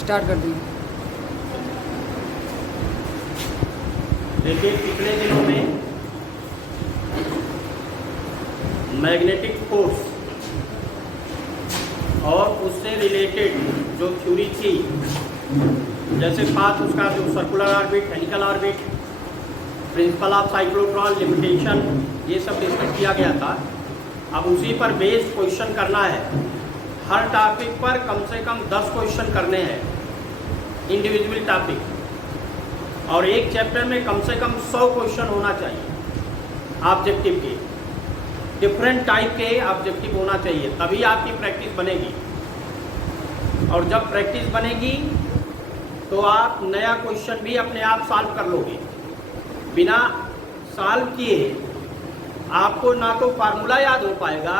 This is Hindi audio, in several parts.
स्टार्ट कर दीजिए। देखिए, पिछले दिनों में मैग्नेटिक फोर्स और उससे रिलेटेड जो थ्योरी थी, जैसे पाथ उसका जो circular orbit, helical orbit, principle of cyclotron, limitation, ये सब डिस्कस किया गया था। अब उसी पर बेस्ड क्वेश्चन करना है। हर टॉपिक पर कम से कम 10 क्वेश्चन करने हैं, इंडिविजुअल टॉपिक, और एक चैप्टर में कम से कम 100 क्वेश्चन होना चाहिए ऑब्जेक्टिव के। डिफरेंट टाइप के ऑब्जेक्टिव होना चाहिए, तभी आपकी प्रैक्टिस बनेगी। और जब प्रैक्टिस बनेगी तो आप नया क्वेश्चन भी अपने आप सॉल्व कर लोगे। बिना सॉल्व किए आपको ना तो फार्मूला याद हो पाएगा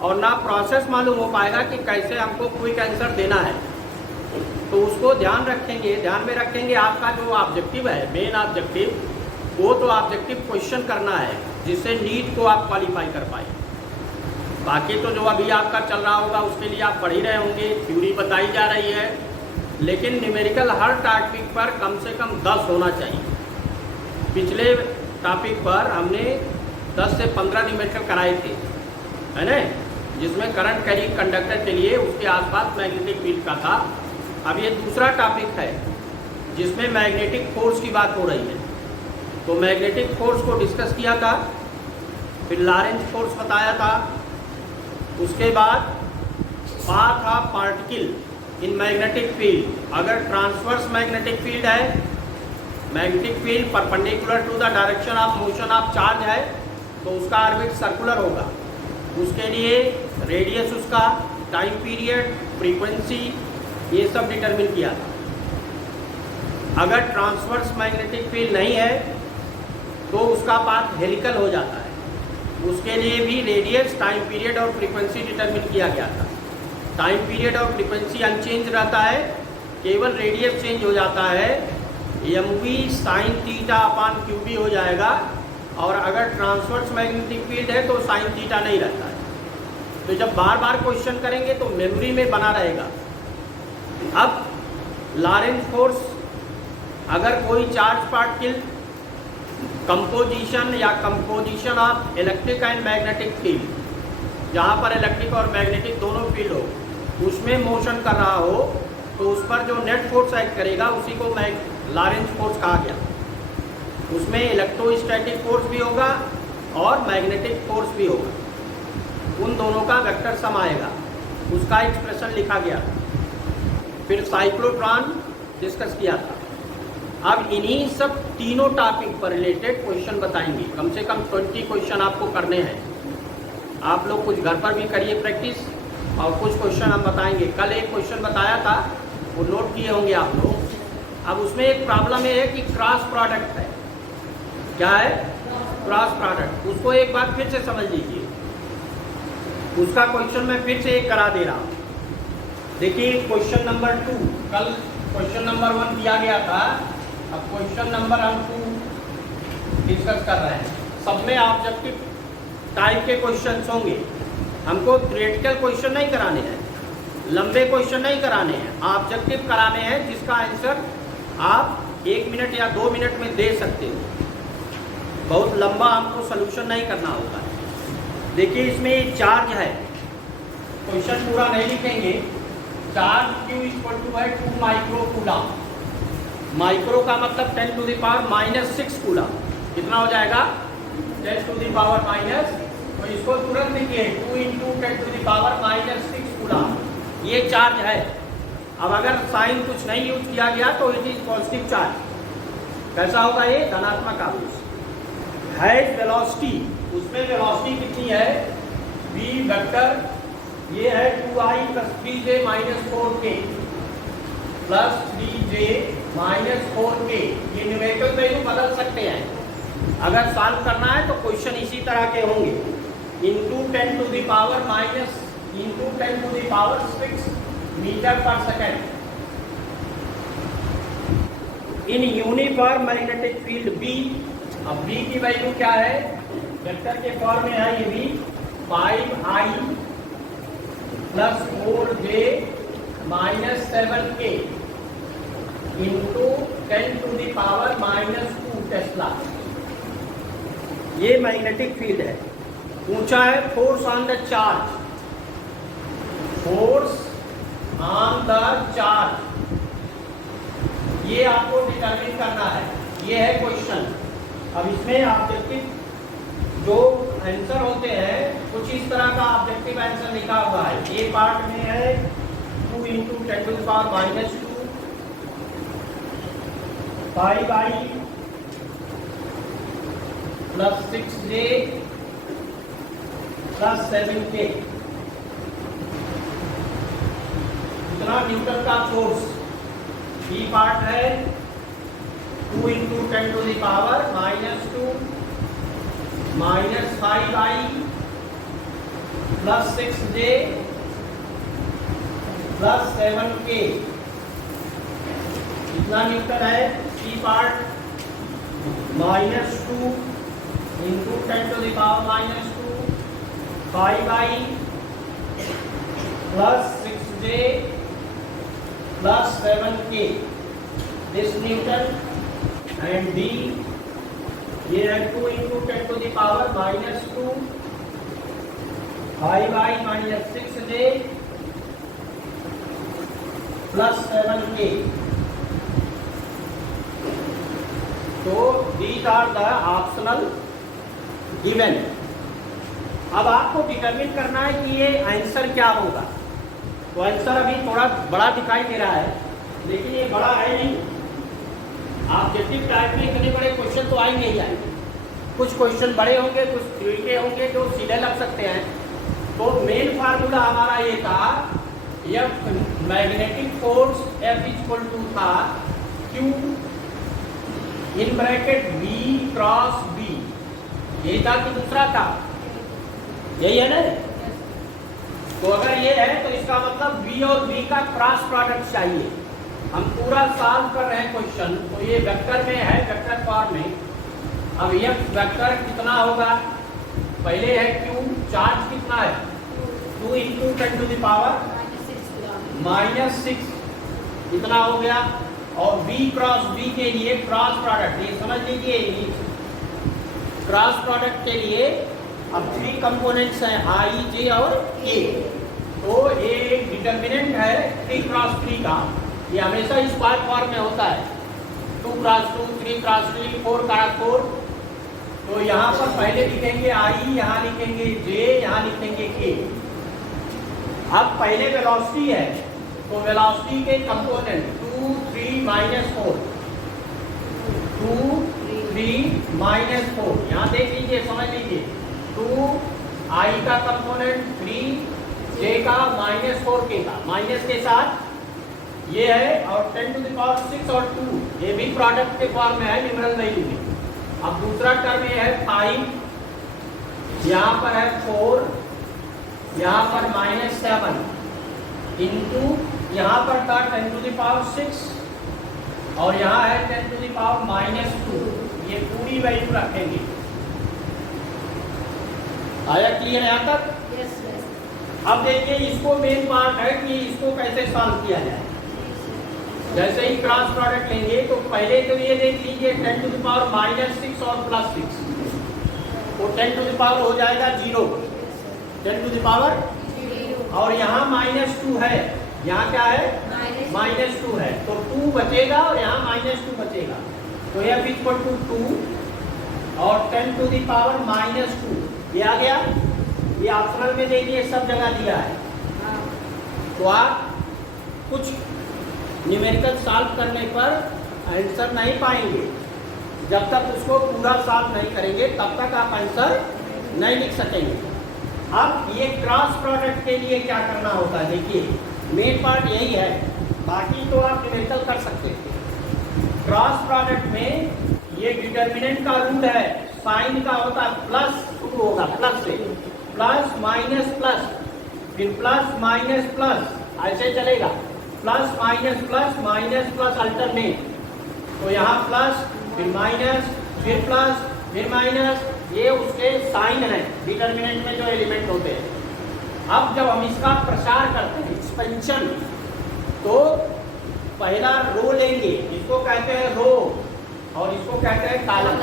और ना प्रोसेस मालूम हो पाएगा कि कैसे हमको क्विक आंसर देना है। तो उसको ध्यान में रखेंगे। आपका जो ऑब्जेक्टिव है, मेन ऑब्जेक्टिव, वो तो ऑब्जेक्टिव क्वेश्चन करना है जिससे नीट को आप क्वालिफाई कर पाए। बाकी तो जो अभी आपका चल रहा होगा उसके लिए आप पढ़ ही रहे होंगे, थ्योरी बताई जा रही है, लेकिन न्यूमेरिकल हर टॉपिक पर कम से कम 10 होना चाहिए। पिछले टॉपिक पर हमने 10 से 15 न्यूमेरिकल कराए थे, है ना, जिसमें करंट कैरिंग कंडक्टर के लिए उसके आसपास मैग्नेटिक फील्ड का था। अब ये दूसरा टॉपिक है जिसमें मैग्नेटिक फोर्स की बात हो रही है। तो मैग्नेटिक फोर्स को डिस्कस किया था, फिर लॉरेंज फोर्स बताया था, उसके बाद path of particle in magnetic field. अगर ट्रांसवर्स मैग्नेटिक फील्ड है, magnetic field perpendicular to the direction of motion of charge है, तो उसका ऑर्बिट सर्कुलर होगा। उसके लिए रेडियस, उसका टाइम पीरियड, फ्रीक्वेंसी, ये सब डिटरमिन किया था। अगर ट्रांसवर्स मैग्नेटिक फील्ड नहीं है तो उसका पाथ हेलिकल हो जाता है। उसके लिए भी रेडियस, टाइम पीरियड और फ्रीक्वेंसी डिटरमिन किया गया था। टाइम पीरियड और फ्रीक्वेंसी अनचेंज रहता है, केवल रेडियस चेंज हो जाता है, mv sin theta upon qb हो जाएगा। और अगर ट्रांसवर्स मैग्नेटिक फील्ड है तो साइन थीटा नहीं रहता है। तो जब बार बार क्वेश्चन करेंगे तो मेमोरी में बना रहेगा। अब लॉरेंज फोर्स, अगर कोई charge particle composition of electric and magnetic field, जहाँ पर इलेक्ट्रिक और मैग्नेटिक दोनों फील्ड हो, उसमें मोशन कर रहा हो, तो उस पर जो नेट फोर्स एक्ट करेगा उसी को लॉरेंज फोर्स कहा गया। उसमें इलेक्ट्रोस्टैटिक फोर्स भी होगा और मैग्नेटिक फोर्स भी होगा। उन दोनों का वेक्टर सम आएगा, उसका एक्सप्रेशन लिखा गया। फिर साइक्लोट्रॉन डिस्कस किया था। अब इन्हीं सब तीनों टॉपिक पर रिलेटेड क्वेश्चन बताएंगे। कम से कम 20 क्वेश्चन आपको करने हैं। आप लोग कुछ घर पर भी करिए प्रैक्टिस, और कुछ क्वेश्चन हम बताएंगे। कल एक क्वेश्चन बताया था, वो नोट किए होंगे आप लोग। अब उसमें एक प्रॉब्लम ये है कि क्रॉस प्रोडक्ट है। क्या है? Cross product. उसको एक बार फिर से समझ लीजिए। उसका क्वेश्चन मैं फिर से एक करा दे रहा हूँ। देखिए, क्वेश्चन नंबर 2, कल क्वेश्चन नंबर 1 दिया गया था, अब क्वेश्चन नंबर हम 2 डिस्कस कर रहे हैं। सब में ऑब्जेक्टिव टाइप के क्वेश्चन होंगे। हमको थ्योरेटिकल क्वेश्चन नहीं कराने हैं, लंबे क्वेश्चन नहीं कराने हैं, ऑब्जेक्टिव कराने हैं जिसका आंसर आप 1 मिनट या 2 मिनट में दे सकते हो। बहुत लंबा हमको सोल्यूशन नहीं करना होगा। देखिए, इसमें एक चार्ज है, क्वेश्चन पूरा नहीं लिखेंगे। चार्ज Q = है 2 माइक्रो कूलम। माइक्रो का मतलब 10⁻⁻6 कूलम। कितना हो जाएगा? 10⁻⁻। तो इसको तुरंत लिखिए, 2 × 10⁻6 कूलम। ये चार्ज है। अब अगर साइन कुछ नहीं यूज किया गया तो इट इज पॉजिटिव चार्ज। कैसा होगा ये? धनात्मक आवेश। हैज वेलोसिटी, उसमें वेलोसिटी कितनी है? v वेक्टर, ये है 2i + 3j - 4k + 3j - 4k। ये न्यूमेरिकल वैल्यू बदल सकते हैं। अगर सॉल्व करना है तो क्वेश्चन इसी तरह के होंगे। × 10⁻6 मीटर पर second. In uniform magnetic field B। अब B की वैल्यू क्या है? वेक्टर के फॉर्म में है ये B, 5i + 4j -7k into 10⁻⁻² Tesla. ये मैग्नेटिक फील्ड है। पूछा है force on the charge, force on the charge, ये आपको डिटरमिन करना है। ये है क्वेश्चन। अब इसमें ऑब्जेक्टिव जो आंसर होते हैं कुछ इस तरह का ऑब्जेक्टिव आंसर लिखा हुआ है। ए पार्ट में है 2 × 10⁻² 5i + 6j + 7k। इतना न्यूटन का फोर्स। बी पार्ट है 2 × 10⁻² -2 -5i + 6j + 7k। कितना न्यूटन है? C part -2 × 10⁻² 5i + 6j + 7k this Newton। and D ये है 2 × 10⁻⁻² 5i - 6j + 7k। तो these are the optional given। अब आपको डिटरमिन करना है कि ये आंसर क्या होगा। तो आंसर अभी थोड़ा बड़ा दिखाई दे रहा है, लेकिन ये बड़ा है नहीं। ऑब्जेक्टिव टाइप में इतने बड़े क्वेश्चन तो आएंगे ही आएंगे। कुछ क्वेश्चन बड़े होंगे, कुछ थ्योरी के होंगे जो सीधे लग सकते हैं। तो मेन फार्मूला हमारा ये था, F मैग्नेटिक फोर्स F = था Q in bracket V × B। यही था कि दूसरा था? यही है ना। तो अगर ये है तो इसका मतलब V और B का क्रॉस प्रोडक्ट चाहिए। हम पूरा सॉल्व कर रहे हैं क्वेश्चन, तो ये वेक्टर में है, वेक्टर फॉर्म में। अब ये वेक्टर कितना होगा? पहले है Q, चार्ज कितना है? 2 × 10⁻⁻6 इतना हो गया। और V × B के लिए क्रॉस प्रोडक्ट, ये समझ लीजिए, क्रॉस प्रोडक्ट के लिए अब 3 कंपोनेंट्स हैं, I, J और K। तो ये डिटर्मिनेंट है 3 × 3 का। ये हमेशा स्क्वायर फॉर्म में होता है, 2 × 2, 3 × 3, 4 × 4। तो यहाँ पर पहले लिखेंगे I, यहाँ लिखेंगे J, यहाँ लिखेंगे K। अब पहले वेलोसिटी है, तो वेलोसिटी के कंपोनेंट 2, 3, -4, 2, 3, -4। यहाँ देख लीजिए, समझ लीजिए। 2 I का कंपोनेंट, 3 J का, -4K का, माइनस के साथ ये है। और 10⁻⁶ और 2 ये भी प्रोडक्ट के फॉर्म में है, न्यूमरल वैल्यू में। अब दूसरा टर्म ये है 5, यहाँ पर है 4, यहाँ पर -7 इंटू यहाँ पर था 10⁻⁶ और यहाँ है 10⁻⁻²। ये पूरी वैल्यू रखेंगे। आया क्लियर यहाँ तक? यस। अब देखिए, इसको मेन पार्ट है कि इसको कैसे सॉल्व किया जाए। जैसे ही क्रॉस प्रोडक्ट लेंगे तो पहले तो ये देख लीजिए 10⁻⁻6 और +6, तो 10 हो जाएगा 0, 10 और यहाँ -2 है, यहाँ क्या है? -2 है, तो 2 बचेगा और यहाँ -2 बचेगा। तो F = 2 और 10⁻⁻²। ये आ गया। ये ऑप्शनल में देखिए सब जगह दिया है। तो आप कुछ न्यूमेरिकल सॉल्व करने पर आंसर नहीं पाएंगे। जब तक उसको पूरा सॉल्व नहीं करेंगे तब तक आप आंसर नहीं लिख सकेंगे। अब ये क्रॉस प्रोडक्ट के लिए क्या करना होता है? देखिए, मेन पार्ट यही है, बाकी तो आप न्यूमेरिकल कर सकते हैं। क्रॉस प्रोडक्ट में ये डिटर्मिनेंट का रूल है, साइन का होता है प्लस, शुरू होगा प्लस से, प्लस माइनस प्लस, फिर प्लस माइनस प्लस, ऐसे चलेगा। Plus minus plus minus plus alternate. तो यहाँ प्लस, फिर माइनस, फिर प्लस, फिर माइनस, ये उसके साइन है डिटर्मिनेंट में जो एलिमेंट होते हैं। अब जब हम इसका प्रसार करते हैं, एक्सपेंशन, तो पहला रो लेंगे, इसको कहते हैं रो और इसको कहते हैं कॉलम।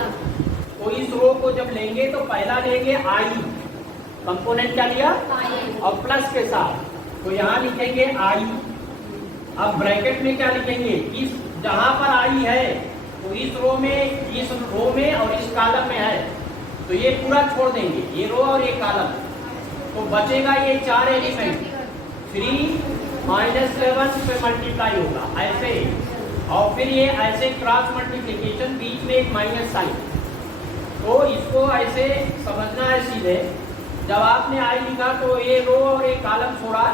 तो इस रो को जब लेंगे तो पहला लेंगे आई, कंपोनेंट क्या लिया और प्लस के साथ, तो यहाँ लिखेंगे आई। अब ब्रैकेट में क्या लिखेंगे, इस जहां पर आई है तो इस रो में और इस कॉलम में है, तो ये पूरा छोड़ देंगे, ये रो और ये कॉलम, तो बचेगा ये 4 एलिमेंट 3 - 7 पे मल्टीप्लाई होगा ऐसे, और फिर ये ऐसे क्रॉस मल्टीप्लिकेशन, बीच में एक माइनस साइन। तो इसको ऐसे समझना है सीधे, जब आपने आई लिखा तो ये रो और ये कॉलम छोड़ा,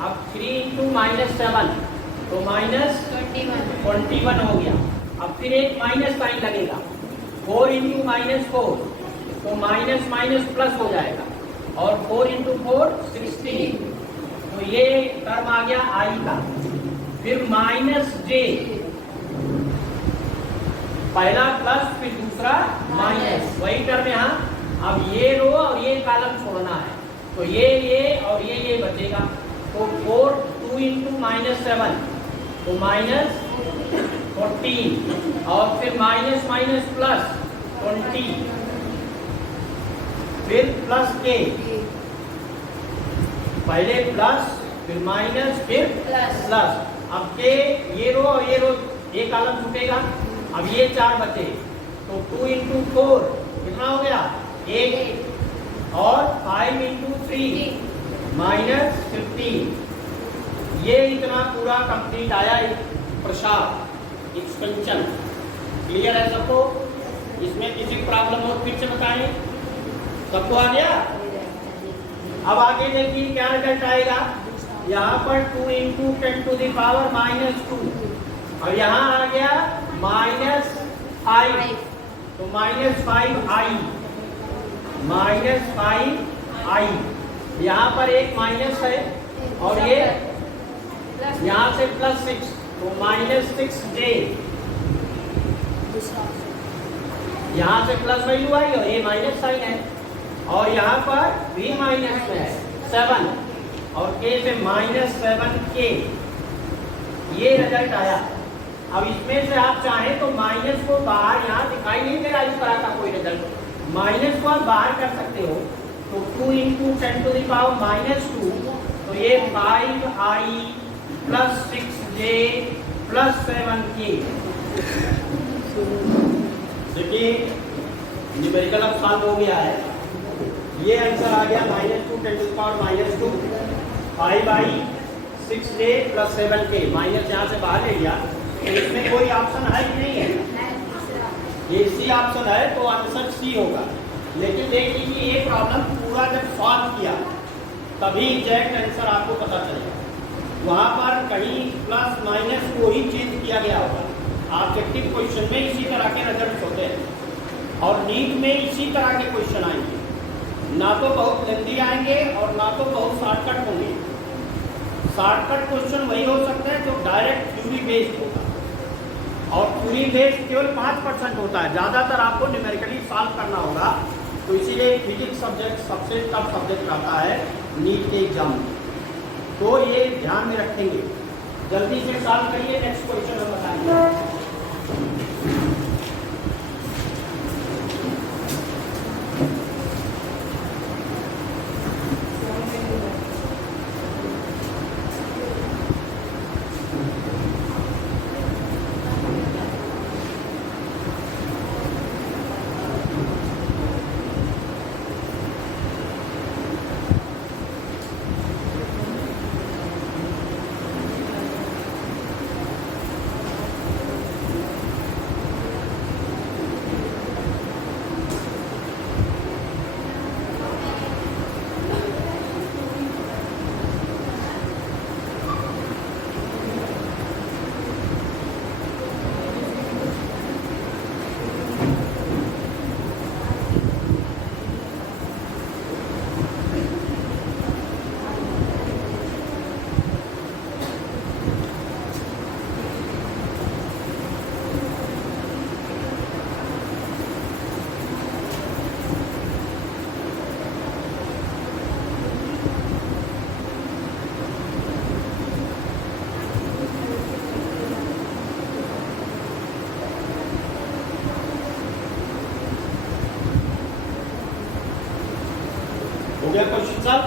अब 3 × -7 तो -21 हो गया। अब फिर एक माइनस साइन लगेगा, 4 × -4 तो माइनस माइनस प्लस हो जाएगा, और 4 × 4 16, तो ये टर्म आ गया आई का। फिर -j, पहला प्लस फिर दूसरा माइनस, वही टर्म यहाँ। अब ये रो और ये कॉलम छोड़ना है, तो ये और ये बचेगा, तो 4 2 × -7 तो -14, और फिर माइनस माइनस प्लस 20, फिर प्लस के, पहले प्लस फिर माइनस फिर प्लस। अब के ये रो और ये कॉलम छूटेगा, अब ये 4 बचे, तो 2 × 4 कितना हो गया 8, और 5 × 3 -15। ये इतना पूरा कंप्लीट आया प्रसाद एक्सपेंशन। क्लियर है सबको? इसमें किसी प्रॉब्लम हो फिर से बताएं, सबको आ गया? अब आगे देखिए क्या रिजल्ट आएगा। यहाँ पर 2 × 10⁻⁻², और यहाँ आ गया -5, तो -5i, यहाँ पर एक माइनस है और ये यहाँ से +6, तो -6j, यहाँ से प्लस वैल्यू आई और ये माइनस साइन है, और यहाँ पर भी माइनस में है 7, और k से -7k, ये रिजल्ट आया। अब इसमें से आप चाहें तो माइनस को बाहर, यहाँ दिखाई नहीं दे रहा इस तरह का कोई रिजल्ट, माइनस को आप बाहर कर सकते हो, तो 2 × 10⁻², तो ये 5i + 6j + 7k। देखिए न्यूमेरिकल अब सॉल्व हो गया है, ये आंसर आ गया -2 × 10⁻², 5i 6j + 7k, माइनस यहाँ से बाहर ले गया, तो इसमें कोई ऑप्शन है कि नहीं है? ये सी ऑप्शन है, तो आंसर सी होगा। लेकिन देख लीजिए ये प्रॉब्लम पूरा जब सॉल्व किया तभी एग्जैक्ट आंसर आपको पता चलेगा, वहाँ पर कहीं प्लस माइनस को ही चेंज किया गया होगा। ऑब्जेक्टिव क्वेश्चन में इसी तरह के रिजल्ट होते हैं, और नीट में इसी तरह के क्वेश्चन आएंगे, ना तो बहुत लेंथी आएंगे और ना तो बहुत शॉर्टकट होंगे। शॉर्टकट क्वेश्चन वही हो सकता है जो डायरेक्ट थ्योरी बेस्ड होगा, और थ्योरी बेस्ड केवल 5% होता है, ज़्यादातर आपको न्यूमेरिकली सॉल्व करना होगा। तो इसीलिए फिजिक्स सब्जेक्ट सबसे टफ सब्जेक्ट रहता है नीट के एग्जाम में, तो ये ध्यान में रखेंगे। जल्दी से सॉल्व करिए, नेक्स्ट क्वेश्चन हम बताएंगे। हो गया क्वेश्चन सर?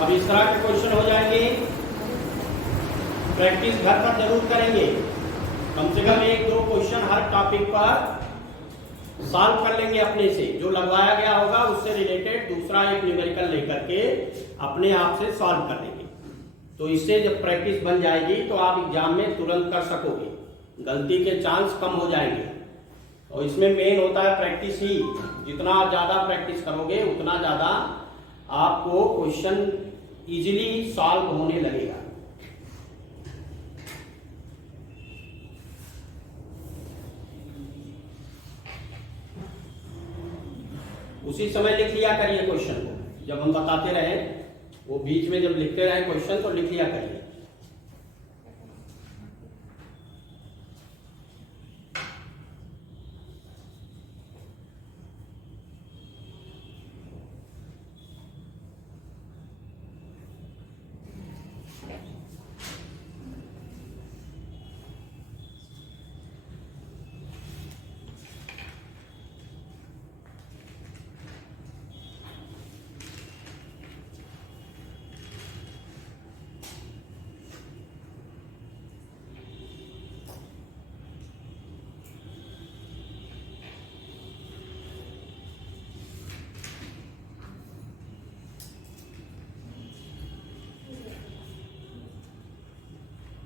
अब इस तरह के क्वेश्चन हो जाएंगे, प्रैक्टिस घर पर जरूर करेंगे, कम से कम 1-2 क्वेश्चन हर टॉपिक पर सॉल्व कर लेंगे अपने से, जो लगवाया गया होगा उससे रिलेटेड दूसरा एक न्यूमेरिकल लेकर के अपने आप से सॉल्व कर लेंगे। तो इससे जब प्रैक्टिस बन जाएगी तो आप एग्जाम में तुरंत कर सकोगे, गलती के चांस कम हो जाएंगे। और इसमें मेन होता है प्रैक्टिस ही, जितना ज्यादा प्रैक्टिस करोगे उतना ज्यादा आपको क्वेश्चन इजीली सॉल्व होने लगेगा। उसी समय लिख लिया करिए क्वेश्चन को, जब हम बताते रहे वो बीच में जब लिखते रहे क्वेश्चन तो लिख लिया करिए।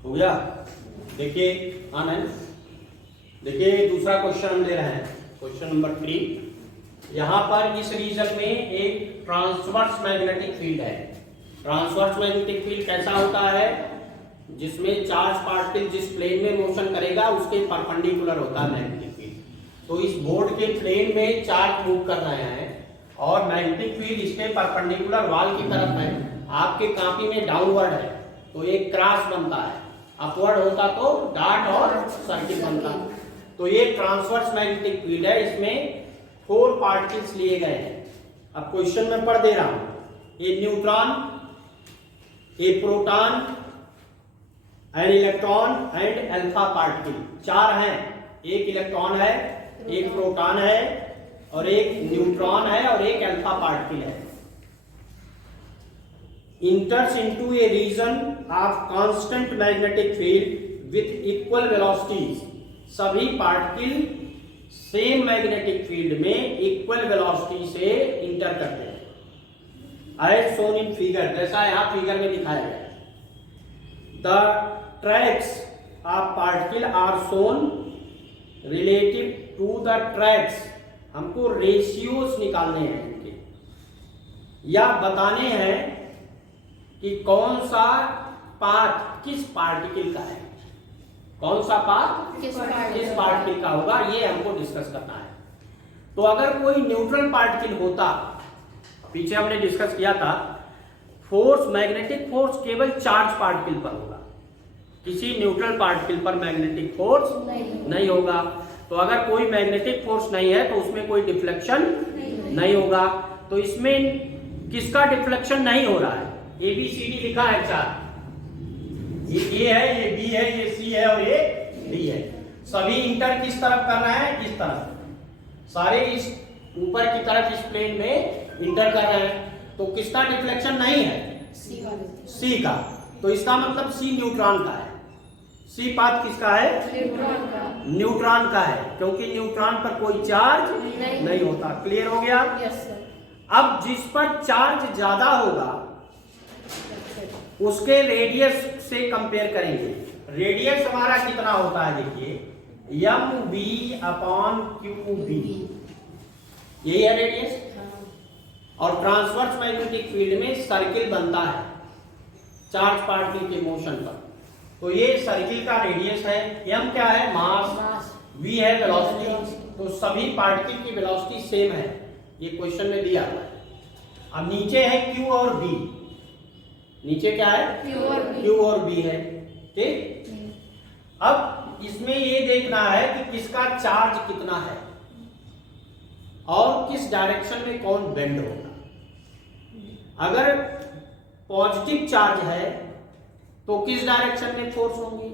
हो गया? देखिए आनंद, देखिए दूसरा क्वेश्चन हम ले रहे हैं, क्वेश्चन नंबर 3। यहाँ पर इस रीजन में एक ट्रांसवर्स मैग्नेटिक फील्ड है। ट्रांसवर्स मैग्नेटिक फील्ड कैसा होता है? जिसमें चार्ज पार्टिकल जिस प्लेन में मोशन करेगा उसके परपेंडिकुलर होता है मैग्नेटिक फील्ड। तो इस बोर्ड के प्लेन में चार्ज मूव कर रहे हैं और मैग्नेटिक फील्ड इसके परपेंडिकुलर वॉल की तरफ है, आपके कॉपी में डाउनवर्ड है तो एक क्रॉस बनता है, अपवर्ड होता तो डॉट और सर्किल बनता। तो ये ट्रांसवर्स मैग्नेटिक फील्ड है, इसमें 4 पार्टिकल्स लिए गए हैं। अब क्वेश्चन में पढ़ दे रहा हूं, a neutron, a proton, an electron and alpha particle. 4 हैं, एक इलेक्ट्रॉन है, एक प्रोटॉन है और एक न्यूट्रॉन है और एक अल्फा पार्टिकल है। enters into a region of constant magnetic field with equal velocities। सभी पार्टिकल सेम मैग्नेटिक फील्ड में इक्वल वेलोसिटी से इंटर करते हैं, एज शोन इन फिगर, जैसा यहां फिगर में दिखाया गया है। The tracks of particle are shown relative to the tracks. हमको रेशियोज निकालने हैं इनके, या बताने हैं कि कौन सा पाथ किस पार्टिकल का है, कौन सा पाथ किस पार्टिकल का होगा, ये हमको डिस्कस करना है। तो अगर कोई न्यूट्रल पार्टिकल होता, पीछे हमने डिस्कस किया था, फोर्स मैग्नेटिक फोर्स केवल चार्ज पार्टिकल पर होगा, किसी न्यूट्रल पार्टिकल पर मैग्नेटिक फोर्स नहीं होगा। तो अगर कोई मैग्नेटिक फोर्स नहीं है तो उसमें कोई डिफ्लेक्शन नहीं होगा। तो इसमें किसका डिफ्लेक्शन नहीं हो रहा है? ABCD लिखा है 4, ये A है, ये B है, ये C है और ये D है। सभी इंटर किस तरफ कर रहे हैं? इस तरफ, सारे इस ऊपर की तरफ इस प्लेन में इंटर कर रहे हैं। तो किसका डिफ्लेक्शन नहीं है? C का। तो इसका मतलब C न्यूट्रॉन का है। C पाथ किसका है? न्यूट्रॉन का है, क्योंकि न्यूट्रॉन पर कोई चार्ज नहीं होता। क्लियर हो गया? Yes sir. अब जिस पर चार्ज ज्यादा होगा उसके रेडियस से कंपेयर करेंगे। रेडियस हमारा कितना होता है? देखिए mv/qb, यही है रेडियस। और ट्रांसवर्स मैग्नेटिक फील्ड में सर्किल बनता है चार्ज पार्टिकल के मोशन पर। तो ये सर्किल का रेडियस है। m क्या है? मास। v है वेलोसिटी। तो सभी पार्टिकल की वेलोसिटी सेम है, ये क्वेश्चन में दिया हुआ है। अब नीचे है q और b, नीचे क्या है? Q और B है। ठीक, अब इसमें ये देखना है कि किसका चार्ज कितना है और किस डायरेक्शन में कौन बेंड होगा। अगर पॉजिटिव चार्ज है तो किस डायरेक्शन में फोर्स होंगे,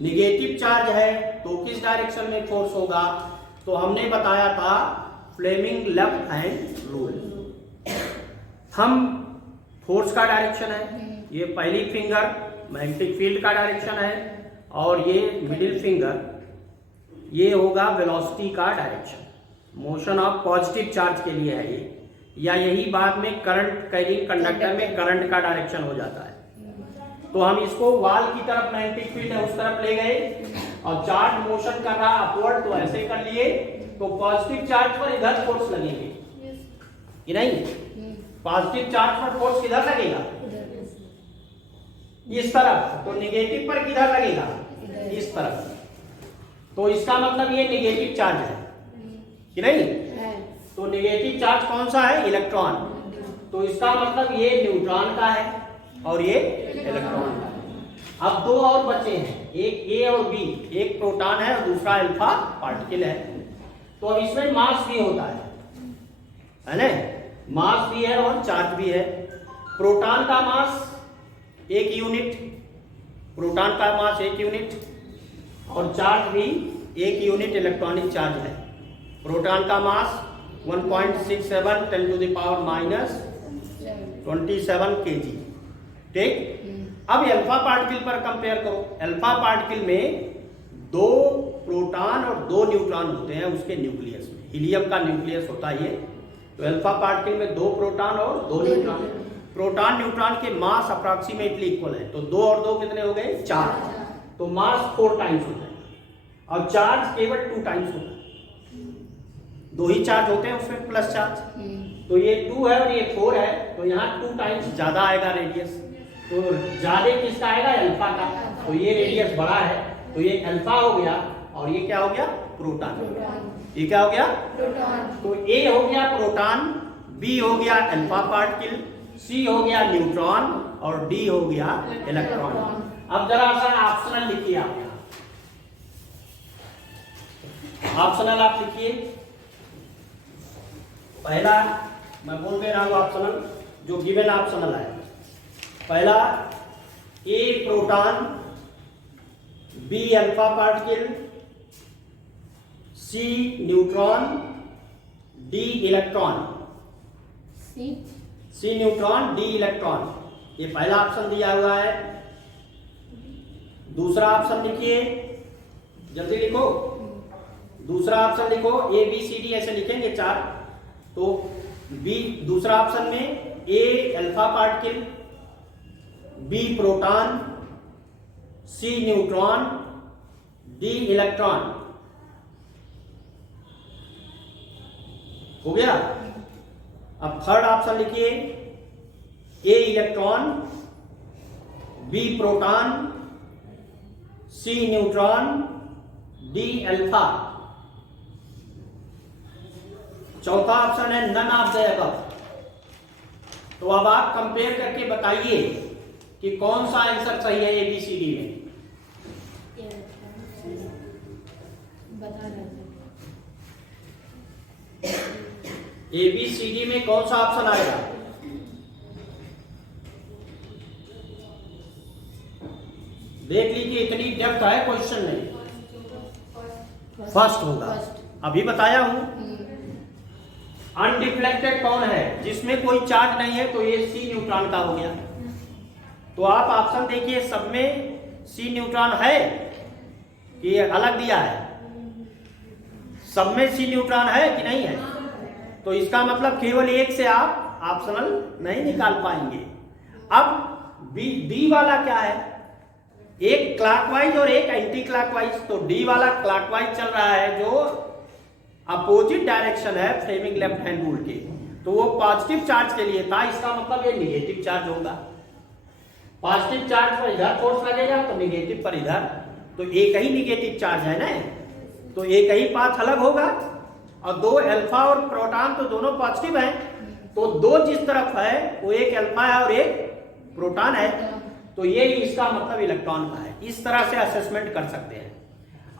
निगेटिव चार्ज है तो किस डायरेक्शन में फोर्स होगा। तो हमने बताया था Fleming left hand rule. Thumb force का डायरेक्शन है, ये पहली फिंगर मैग्नेटिक फील्ड का डायरेक्शन है, और ये मिडिल फिंगर ये होगा वेलोसिटी का direction, motion of positive charge के लिए है ये, या यही बाद में करंट कैरिंग कंडक्टर में करंट का डायरेक्शन हो जाता है। तो हम इसको वॉल की तरफ मैग्नेटिक फील्ड है उस तरफ ले गए और चार्ज मोशन कर रहा अपवर्ड, तो ऐसे कर लिए, तो पॉजिटिव चार्ज पर इधर फोर्स लगेंगे कि नहीं, पॉजिटिव चार्ज पर फोर्स किधर लगेगा, इस तरफ, तो निगेटिव पर किधर लगेगा, इस तरफ। तो इसका मतलब ये निगेटिव चार्ज है कि नहीं, तो निगेटिव चार्ज कौन सा है, इलेक्ट्रॉन। तो इसका मतलब ये न्यूट्रॉन का है और ये इलेक्ट्रॉन का है। अब दो और बचे हैं, एक ए और बी, एक प्रोटॉन है और दूसरा अल्फा पार्टिकल है। तो अब इसमें मास भी होता है ना, मास भी है और चार्ज भी है। प्रोटॉन का मास 1 यूनिट, प्रोटॉन का मास 1 यूनिट, और चार्ज भी 1 यूनिट इलेक्ट्रॉनिक चार्ज है। प्रोटॉन का मास 1.67 10 टू द पावर -27 kg, ठीक। अब अल्फा पार्टिकल पर कंपेयर करो। अल्फा पार्टिकल में 2 प्रोटॉन और 2 न्यूट्रॉन होते हैं उसके न्यूक्लियस में, हीलियम का न्यूक्लियस होता है ये। तो अल्फा पार्टिकल में 2 प्रोटॉन और 2 न्यूट्रॉन। प्रोटॉन न्यूट्रॉन के मास अप्रॉक्सीमेटली इक्वल है, तो 2 और 2 कितने हो गए, 4। तो मास 4 टाइम्स होता है और चार्ज केवल 2 टाइम्स होता है। 2 ही चार्ज होते हैं उसमें प्लस चार्ज, तो ये 2 है और ये 4 है, तो यहाँ 2 टाइम्स ज्यादा आएगा रेडियस। तो ज्यादा किसका आएगा, अल्फा का। तो ये रेडियस बड़ा है, तो ये अल्फा हो गया और ये क्या हो गया, प्रोटॉन। ये क्या हो गया, प्रोटॉन। तो ए हो गया प्रोटॉन, बी हो गया अल्फा पार्टिकल, सी हो गया न्यूट्रॉन और डी हो गया इलेक्ट्रॉन। अब जरा सा ऑप्शनल लिखिए आप, ऑप्शनल आप लिखिए। पहला मैं बोल दे रहा हूं ऑप्शनल, जो गिवन ऑप्शनल है। पहला ए proton, be alpha particle, C neutron, D electron. C neutron, D electron, ये पहला ऑप्शन दिया हुआ है। दूसरा ऑप्शन लिखिए, जल्दी लिखो। दूसरा ऑप्शन लिखो, ए बी सी डी ऐसे लिखेंगे 4। तो बी दूसरा ऑप्शन में ए अल्फा पार्टिकल, बी प्रोटॉन, सी न्यूट्रॉन, डी इलेक्ट्रॉन। हो गया। अब थर्ड ऑप्शन लिखिए, ए इलेक्ट्रॉन, बी प्रोटॉन, सी न्यूट्रॉन, डी अल्फा। चौथा ऑप्शन है नन ऑफ द अबव। तो अब आप कंपेयर करके बताइए कि कौन सा आंसर सही है एबीसीडी में। एबीसीडी में कौन सा ऑप्शन आएगा, देख लीजिए, इतनी डेप्थ है क्वेश्चन में। फर्स्ट होगा, अभी बताया हूं। अनडिफ्लेक्टेड कौन है, जिसमें कोई चार्ज नहीं है, तो ये सी न्यूट्रॉन का हो गया। तो आप ऑप्शन देखिए, सब में सी न्यूट्रॉन है कि अलग दिया है, सब में सी न्यूट्रॉन है कि नहीं है। तो इसका मतलब केवल एक से आप ऑप्शनल नहीं निकाल पाएंगे। अब डी वाला क्या है, एक क्लॉकवाइज और एक एंटी क्लॉकवाइज। तो डी वाला क्लॉकवाइज चल रहा है, जो अपोजिट डायरेक्शन है फ्लेमिंग लेफ्ट हैंड रूल के, तो वो पॉजिटिव चार्ज के लिए था। इसका मतलब ये निगेटिव चार्ज होगा। पॉजिटिव चार्ज पर इधर फोर्स लगेगा तो निगेटिव पर इधर, तो एक ही निगेटिव चार्ज है ना, तो एक ही पाथ अलग होगा। और 2 अल्फा और प्रोटॉन तो दोनों पॉजिटिव है, तो 2 जिस तरफ है वो एक अल्फा है और एक प्रोटॉन है, तो ये इसका मतलब इलेक्ट्रॉन का है। इस तरह से असेसमेंट कर सकते हैं।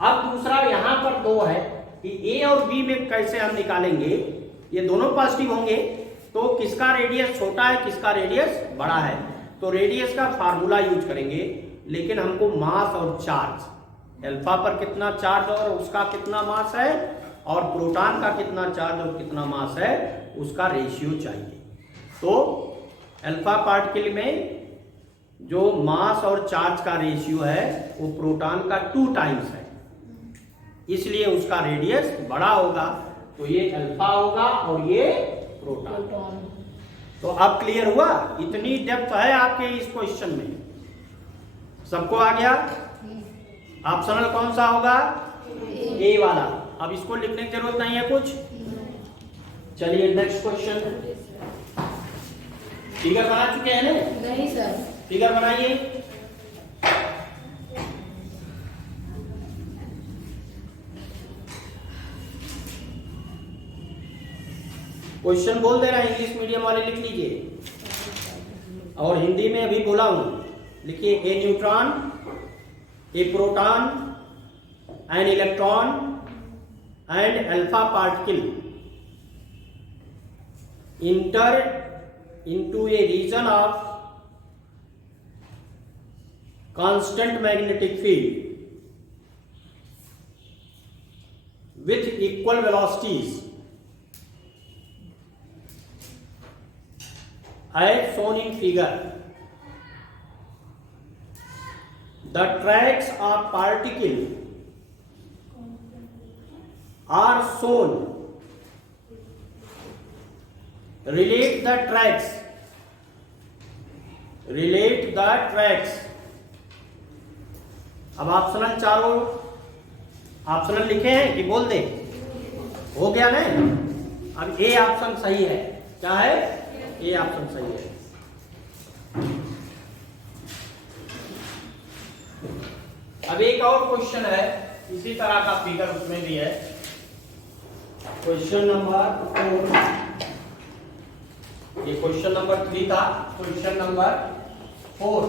अब दूसरा यहां पर 2 है कि ए और बी में कैसे हम निकालेंगे, ये दोनों पॉजिटिव होंगे, तो किसका रेडियस छोटा है, किसका रेडियस बड़ा है। तो रेडियस का फार्मूला यूज करेंगे, लेकिन हमको मास और चार्ज, अल्फा पर कितना चार्ज और उसका कितना मास है, और प्रोटॉन का कितना चार्ज और कितना मास है, उसका रेशियो चाहिए। तो अल्फा पार्टिकल में जो मास और चार्ज का रेशियो है वो प्रोटॉन का 2 टाइम्स है, इसलिए उसका रेडियस बड़ा होगा। तो ये अल्फा होगा और ये प्रोटॉन। तो अब क्लियर हुआ, इतनी डेप्थ है आपके इस क्वेश्चन में। सबको आ गया? ऑप्शनल कौन सा होगा? ए वाला। अब इसको लिखने की जरूरत नहीं है कुछ। चलिए नेक्स्ट क्वेश्चन। फिगर बना चुके हैं ना? नहीं सर। फिगर बनाइए। क्वेश्चन बोल दे रहा है, इंग्लिश मीडियम वाले लिख लीजिए, और हिंदी में अभी बोला हूं, लिखिए a neutron, a proton, an electron and alpha particle enter into a region of constant magnetic field with equal velocities as shown in figure. The tracks of particle are shown. Relate the tracks. Relate the tracks. अब ऑप्शनल चारों ऑप्शनल लिखे हैं कि बोल दे? हो गया ना? अब ए ऑप्शन सही है। क्या है? ए ऑप्शन सही है। अब एक और क्वेश्चन है, इसी तरह का फिगर उसमें भी है। क्वेश्चन नंबर 4, ये क्वेश्चन नंबर 3 था। क्वेश्चन नंबर 4,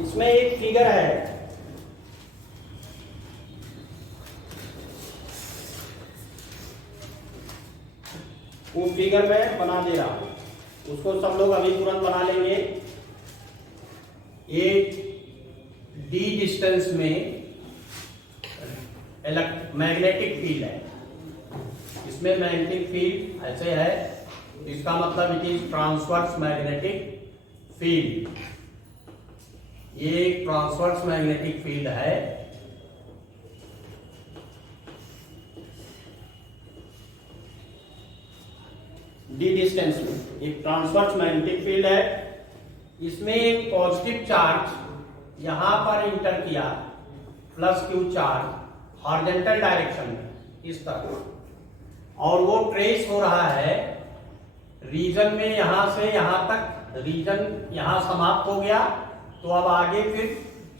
इसमें एक फिगर है, वो फिगर में बना दे रहा हूं, उसको सब लोग अभी तुरंत बना लेंगे। एक डी डिस्टेंस में मैग्नेटिक फील्ड है, इसमें मैग्नेटिक फील्ड ऐसे है, इसका मतलब it is transverse magnetic field. ये एक ट्रांसवर्स मैग्नेटिक फील्ड है। डी डिस्टेंस में एक ट्रांसवर्स मैग्नेटिक फील्ड है। इसमें एक पॉजिटिव चार्ज यहां पर इंटर किया, plus Q charge horizontal direction में इस तरह, और वो ट्रेस हो रहा है रीजन में, यहां से यहां तक रीजन यहां समाप्त हो गया, तो अब आगे फिर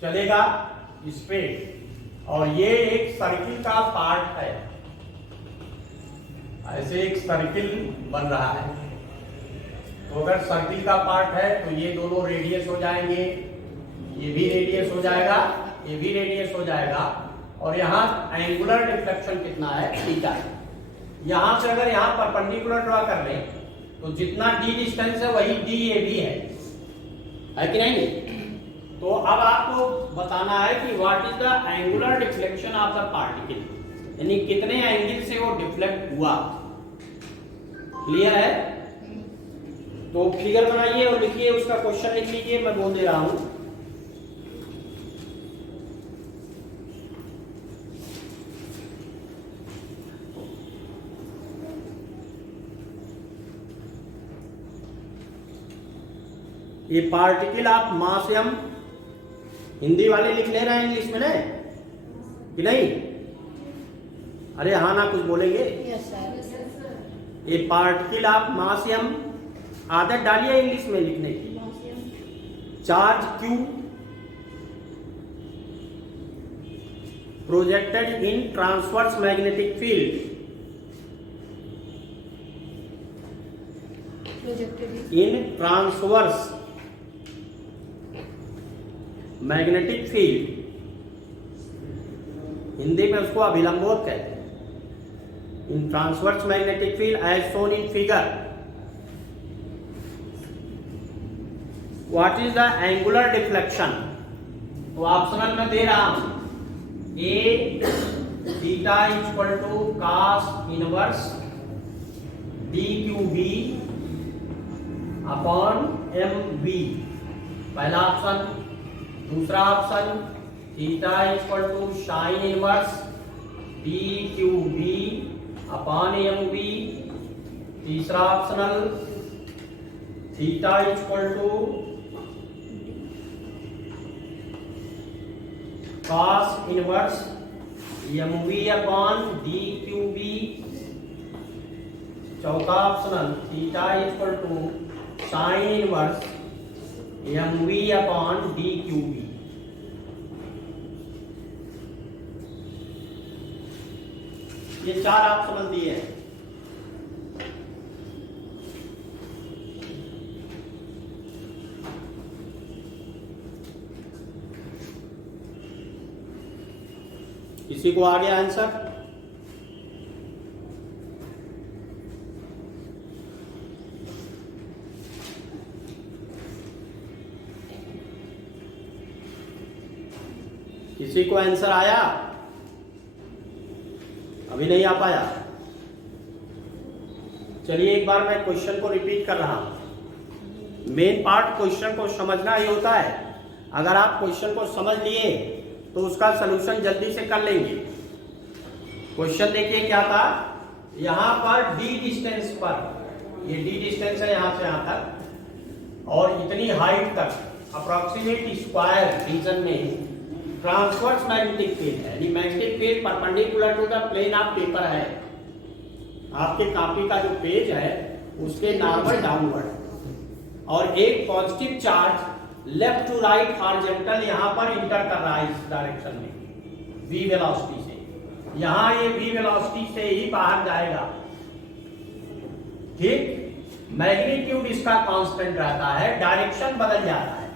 चलेगा इस पे, और ये एक सर्किल का पार्ट है, ऐसे एक सर्किल बन रहा है। तो अगर सर्किल का पार्ट है तो ये दोनों रेडियस हो जाएंगे, ये भी रेडियस हो जाएगा, ये भी रेडियस हो जाएगा, और यहाँ एंगुलर डिफ्लेक्शन कितना है? थीटा। यहां से अगर यहाँ परपेंडिकुलर ड्रॉ कर लें तो जितना डी डिस्टेंस है वही डी ए भी है कि नहीं? तो अब आपको बताना है कि what is the angular deflection of the particle, यानी कितने एंगल से वो डिफ्लेक्ट हुआ। क्लियर है? तो फिगर बनाइए और लिखिए, उसका क्वेश्चन लिख लीजिए, मैं बोल दे रहा हूं। ये particle of mass m, Hindi वाले लिख ले रहे हैं इंग्लिश में ना कि नहीं? अरे हाँ ना कुछ बोलेंगे? Yes sir. A particle of mass m, आदत डालिए इंग्लिश में लिखने की। Charge q projected in transverse magnetic field, in transverse magnetic field, Hindi में उसको अभिलंबोत कहते हैं। in transverse magnetic field as shown in figure. What is the angular deflection? तो ऑप्शनल में दे रहा हूं A theta equal to cos inverse DQB upon MB, पहला ऑप्शन। दूसरा option theta equal to sine inverse DQB upon MB। तीसरा optional theta equal to cos inverse MB upon DQB। चौथा optional theta equal to sine inverse MB upon DQB। ये चार ऑप्शनल दिए हैं। किसी को आ गया आंसर? किसी को आंसर आया? अभी नहीं आ पाया? चलिए एक बार मैं क्वेश्चन को रिपीट कर रहा हूं। मेन पार्ट क्वेश्चन को समझना ही होता है। अगर आप क्वेश्चन को समझ लिए तो उसका सलूशन जल्दी से कर लेंगे। क्वेश्चन देखिए क्या था, यहां पर d डिस्टेंस पर, ये d डिस्टेंस है यहां से यहां तक, और इतनी हाइट तक अप्रोक्सीमेट स्क्वायर रीजन में ट्रांसवर्स मैग्नेटिक फील्ड है, यानी magnetic field perpendicular to the plane of paper है। आपके कॉपी का जो पेज है उसके नॉर्मल डाउनवर्ड, और एक positive charge left to right horizontal यहां पर इंटर कर रहा है इस डायरेक्शन में v वेलोसिटी से। यहां ये v वेलोसिटी से ही बाहर जाएगा, ठीक। मैग्नीट्यूड इसका कांस्टेंट रहता है, डायरेक्शन बदल जाता है।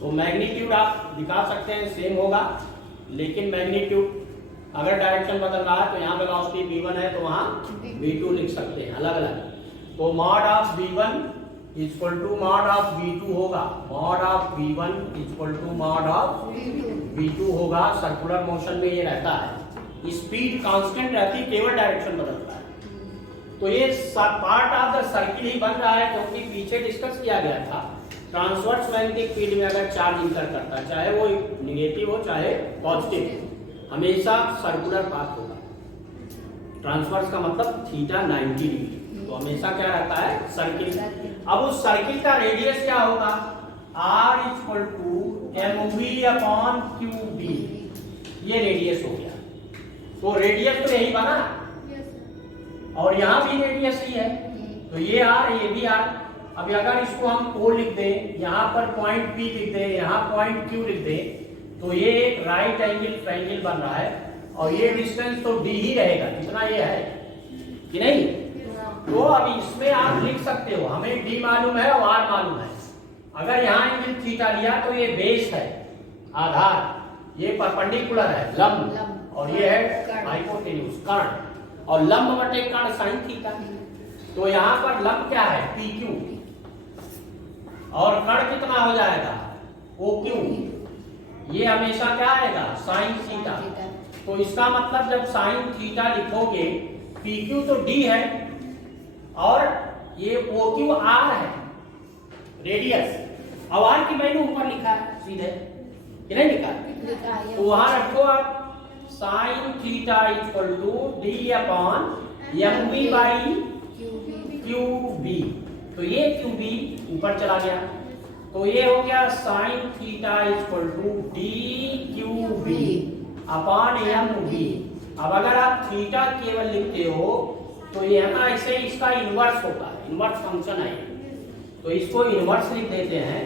तो मैग्नीट्यूड आप दिखा सकते हैं सेम होगा, लेकिन मैग्नीट्यूड अगर डायरेक्शन बदल रहा है तो यहाँ वेलोसिटी v1 है तो वहां v2 लिख सकते हैं अलग अलग। तो mod of v1 equal to mod of v2 होगा, mod of v1 equal to mod of v2 होगा। सर्कुलर मोशन में ये रहता है, स्पीड कांस्टेंट रहती, केवल डायरेक्शन बदलता है। तो ये पार्ट ऑफ द सर्किल ही बन रहा है, क्योंकि पीछे डिस्कस किया गया था ट्रांसवर्स मैग्नेटिक फील्ड में अगर चार्ज इंटर करता है, चाहे वो निगेटिव हो चाहे पॉजिटिव, हमेशा सर्कुलर पाथ होगा। ट्रांसवर्स का मतलब थीटा 90 डिग्री, तो हमेशा क्या रहता है, सर्किल। अब उस सर्किल का रेडियस क्या होगा, r equal to MV upon QB, ये रेडियस हो गया। तो रेडियस तो यही बना, और यहाँ भी रेडियस ही है, तो ये r ये भी r। अब अगर इसको हम O लिख दें, यहाँ पर पॉइंट P लिख दें, यहाँ पॉइंट Q लिख दें, तो ये एक राइट एंगल ट्रायंगल बन रहा है, और ये डिस्टेंस तो d ही रहेगा जितना ये है, कि नहीं। तो अब इसमें आप लिख सकते हो, हमें d मालूम है और r मालूम है। अगर यहाँ एंगल थीटा लिया तो ये बेस है, आधार, ये परपेंडिकुलर है लंब, और ये है हाइपोटेन्यूज कर्ण, और लंब बटे कर्ण साइन थीटा। तो यहाँ पर लंब क्या है, PQ, और कर्ण कितना हो जाएगा, OQ। ये हमेशा क्या आएगा, साइन थीटा। तो इसका मतलब जब साइन थीटा लिखोगे, PQ तो D है और ये OQ R है, रेडियस। अब R की वैल्यू ऊपर लिखा है सीधे, कि नहीं लिखा? तो वहां रखो आप sine theta equal to D upon MV by QB। तो ये QB ऊपर चला गया, तो ये हो गया sine theta equal to DQB upon MV। अब अगर आप थीटा केवल लिखते हो तो ये है ना, ऐसे इसका इनवर्स होता है, इनवर्स फंक्शन है, तो इसको इनवर्स लिख देते हैं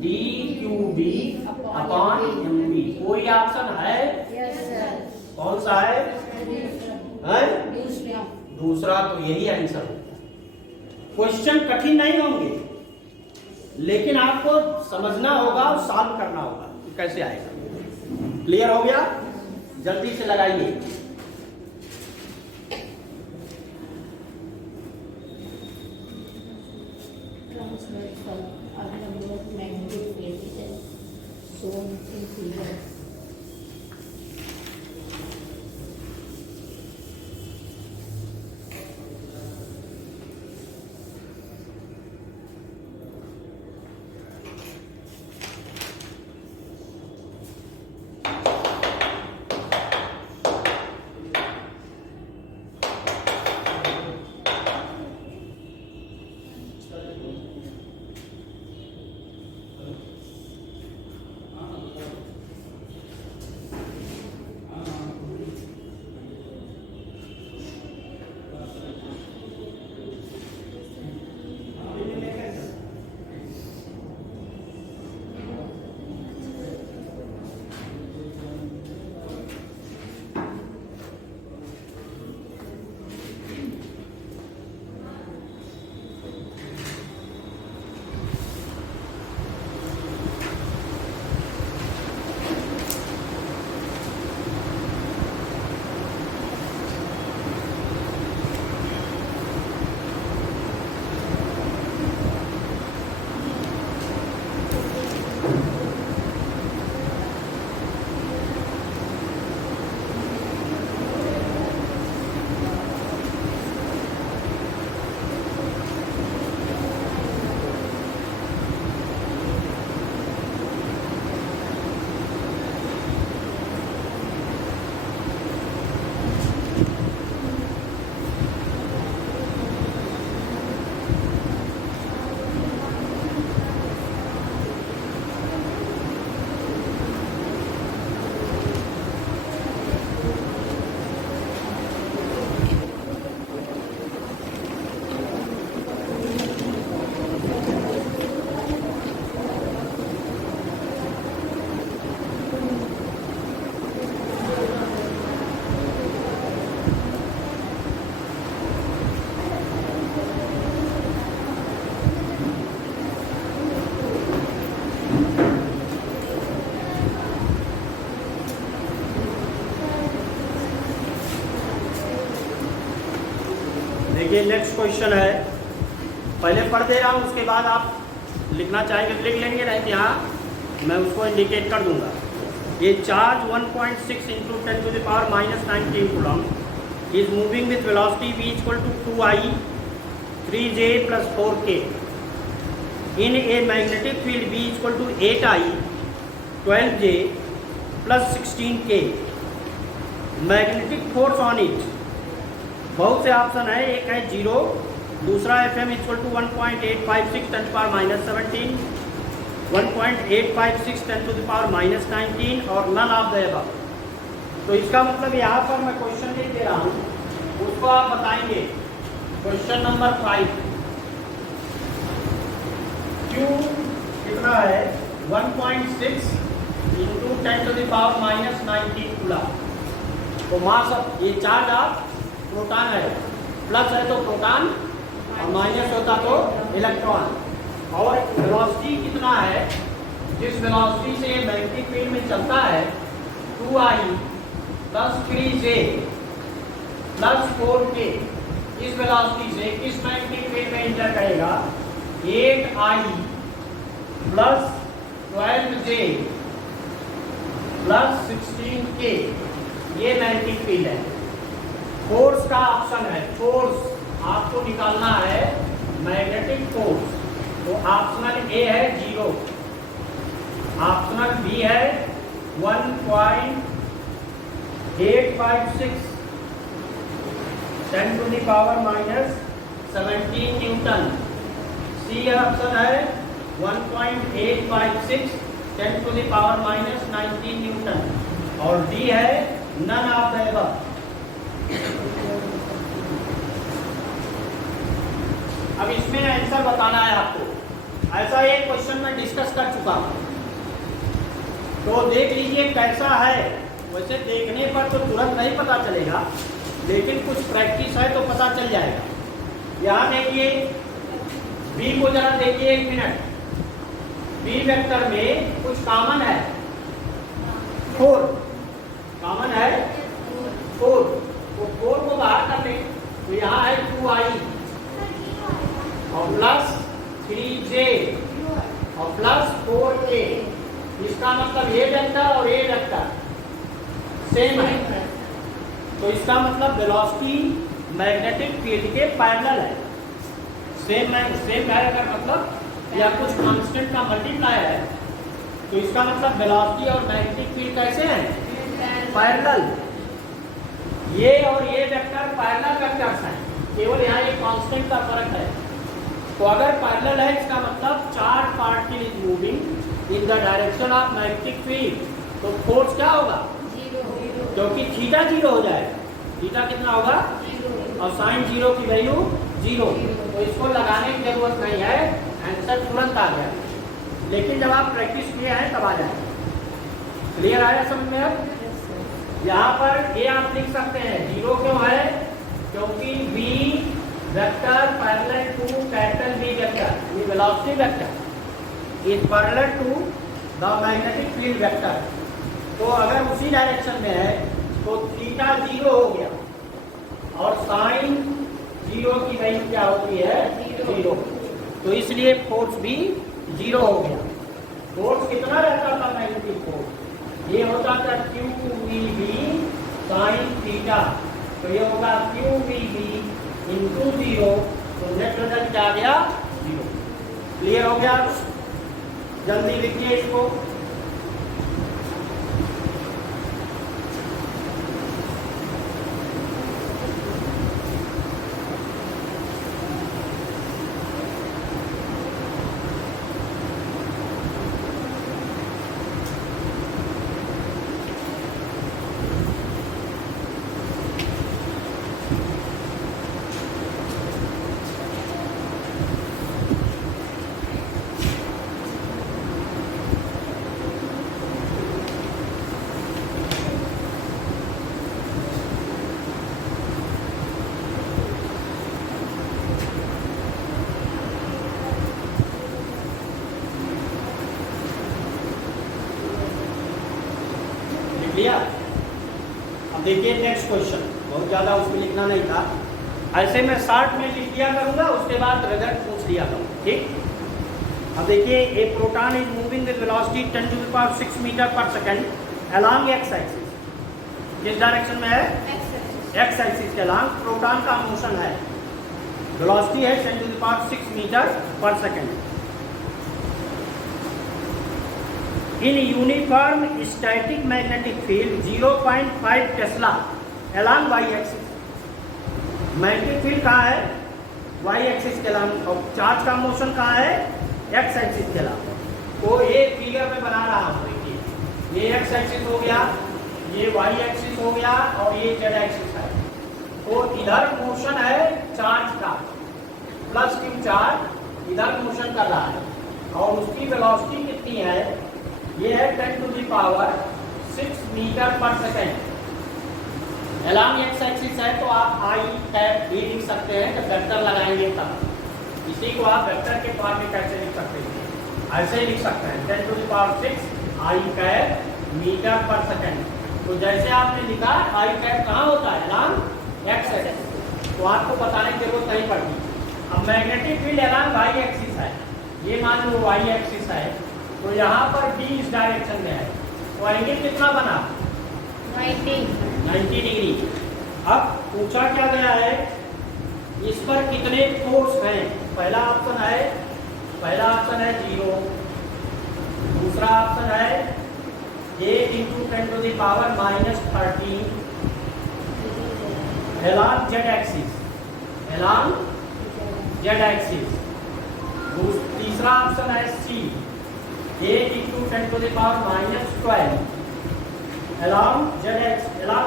DQB अपॉन MV। कोई ऑप्शन है? कौन सा है? दूसरा। तो यही आंसर होगा। क्वेश्चन कठिन नहीं होंगे, लेकिन आपको समझना होगा और सॉल्व करना होगा कि कैसे आएगा। क्लियर हो गया? जल्दी से लगाइए। some other number of magnetic field which is shown in figure. देखिए नेक्स्ट क्वेश्चन है, पहले पढ़ दे रहा हूँ, उसके बाद आप लिखना चाहेंगे तो लिख लेंगे, नहीं तो यहाँ मैं उसको इंडिकेट कर दूंगा। ये charge 1.6 into 10 to the power -19 coulomb is moving with velocity v equal to 2i 3j plus 4k in a magnetic field v equal to 8i 12j plus 16k। Magnetic force on it, बहुत से ऑप्शन है, एक है 0, दूसरा FM equal to 1.856 10 power -17, 1.856 10 to the power -19 और नन ऑफ द अबव। तो इसका मतलब यहाँ पर मैं क्वेश्चन लिख दे रहा हूँ, उसको आप बताएंगे। क्वेश्चन नंबर 5, Q कितना है 1.6 into 10 to the power -19 coulomb. तो मास ऑफ ये चार्ज ऑफ प्रोटॉन है, प्लस है तो प्रोटॉन और माइनस होता तो इलेक्ट्रॉन। और वेलोसिटी कितना है, जिस वेलोसिटी से मैग्नेटिक फील्ड में चलता है 2i plus 3j plus 4k, इस वेलोसिटी से किस मैग्नेटिक फील्ड में इंटर करेगा 8i plus 12j plus 16k, ये मैग्नेटिक फील्ड है। फोर्स का ऑप्शन है, फोर्स आपको निकालना है मैग्नेटिक फोर्स, तो ऑप्शनल ए है 0, ऑप्शनल बी है 1.856 10 to the power -17 newton, C option है 1.856 10 टू द पावर -19 न्यूटन और डी है नन ऑफ द अबव। अब इसमें आंसर बताना है आपको। ऐसा एक क्वेश्चन मैं डिस्कस कर चुका हूं, तो देख लीजिए कैसा है। वैसे देखने पर तो तुरंत नहीं पता चलेगा, लेकिन कुछ प्रैक्टिस है तो पता चल जाएगा। यहाँ देखिए बी को जरा देखिए, 1 मिनट। बी वेक्टर में कुछ कॉमन है, 4 कॉमन है, 4, तो 4 को बाहर कर लें तो यहाँ है 2i और प्लस 3j इसका मतलब ये वेक्टर और ये वेक्टर सेम है, तो इसका मतलब वेलोसिटी मैग्नेटिक फील्ड के पैरेलल है। सेम है अगर मतलब या कुछ कांस्टेंट का मल्टीप्लायर है, तो इसका मतलब वेलोसिटी और मैग्नेटिक फील्ड कैसे हैं? पैरेलल। ये और ये वेक्टर पैरेलल वेक्टर्स हैं, केवल यहाँ एक कांस्टेंट का फर्क है। तो अगर पैरेलल है इसका मतलब charge particle is moving in the direction of magnetic field, तो फोर्स क्या होगा? क्योंकि थीटा 0 हो जाए। थीटा कितना होगा? और साइन 0 की वैल्यू 0, तो इसको लगाने की जरूरत नहीं है, आंसर तुरंत आ गया। लेकिन जब आप प्रैक्टिस किए हैं तब आ जाएगा। क्लियर आया समझ में? अब यहाँ पर ये आप लिख सकते हैं 0 क्यों है? क्योंकि v vector parallel to capital V vector, ये velocity vector is parallel to the magnetic field vector. तो अगर उसी डायरेक्शन में है तो थीटा 0 हो गया और साइन 0 की वैल्यू क्या होती है? 0। तो इसलिए फोर्स भी 0 हो गया। फोर्स कितना रहता था मैग्नेटिक फोर्स? ये होता था QVB साइन थीटा, तो ये होगा QVB इंटू 0, तो नेट रिजल्ट क्या आ गया? 0। क्लियर हो गया? जल्दी लिखिए इसको। लिया? अब देखिए नेक्स्ट क्वेश्चन, बहुत ज़्यादा उसमें लिखना नहीं था, ऐसे मैं शॉर्ट में लिख दिया करूँगा, उसके बाद रिजल्ट पूछ लिया करूँगा, ठीक? अब देखिए a proton is moving with velocity 10⁶ metre per second along x axis. किस डायरेक्शन में है? एक्स एक्सिस के अलोंग प्रोटॉन का मोशन है, वेलोसिटी है 10⁶ metre per second. In uniform static magnetic field 0.5 tesla along y axis। Magnetic field कहाँ है? y एक्सिस के अलांग, और चार्ज का मोशन कहाँ है? x एक्सिस के अलांग। तो ये फिगर में बना रहा हूँ, देखिए ये x एक्सिस हो गया, ये y एक्सिस हो गया और ये z एक्सिस है। तो इधर मोशन है चार्ज का, प्लस q चार्ज इधर मोशन कर रहा है और उसकी वेलोसिटी कितनी है? ये है 10⁶ मीटर पर सेकेंड। अलोंग एक्स एक्सिस है तो आप आई कैप भी लिख सकते हैं, तो वेक्टर लगाएंगे तब। इसी को आप वेक्टर के फॉर्म में कैसे लिख सकते हैं? ऐसे ही लिख सकते हैं 10⁶ आई कैप मीटर पर सेकेंड। तो जैसे आपने लिखा आई कैप कहाँ होता है? अलोंग एक्स एक्सिस, तो आपको बताने की जरूरत नहीं पड़ती। अब magnetic field along Y axis है, ये मान लो वाई एक्सिस है, तो यहाँ पर B इस डायरेक्शन में है, तो एंगल कितना बना? 90 डिग्री। अब पूछा क्या गया है, इस पर कितने फोर्स हैं? पहला ऑप्शन है 0, दूसरा ऑप्शन है 8 × 10⁻³ along z एक्सिस। तीसरा ऑप्शन है C 8 × 10⁻² along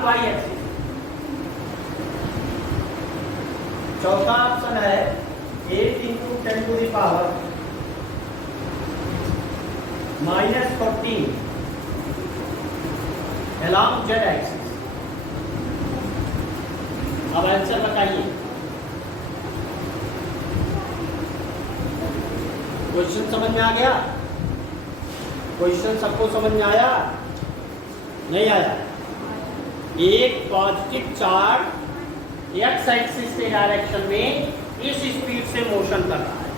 y axis। चौथा ऑप्शन है 8 × 10⁻⁻14 along z axis। अब आंसर बताइए। क्वेश्चन समझ में आ गया? क्वेश्चन सबको समझ में आया? नहीं आया? एक पॉजिटिव चार्ज एक्स एक्सिस के डायरेक्शन में इस स्पीड से मोशन कर रहा है,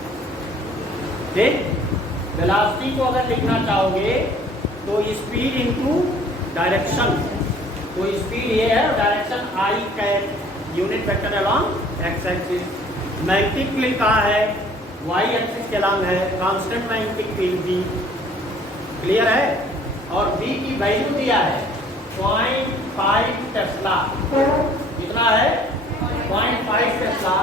ठीक? वेलोसिटी को अगर लिखना चाहोगे तो स्पीड इनटू डायरेक्शन, तो स्पीड ये है, direction I cap unit vector along X axis. Magnetic field कहाँ है, वाई एक्सिस के अलॉन्ग है, constant magnetic field B, clear है। और बी की वैल्यू दिया है 0.5 टेस्ला, कितना है 0.5 टेस्ला,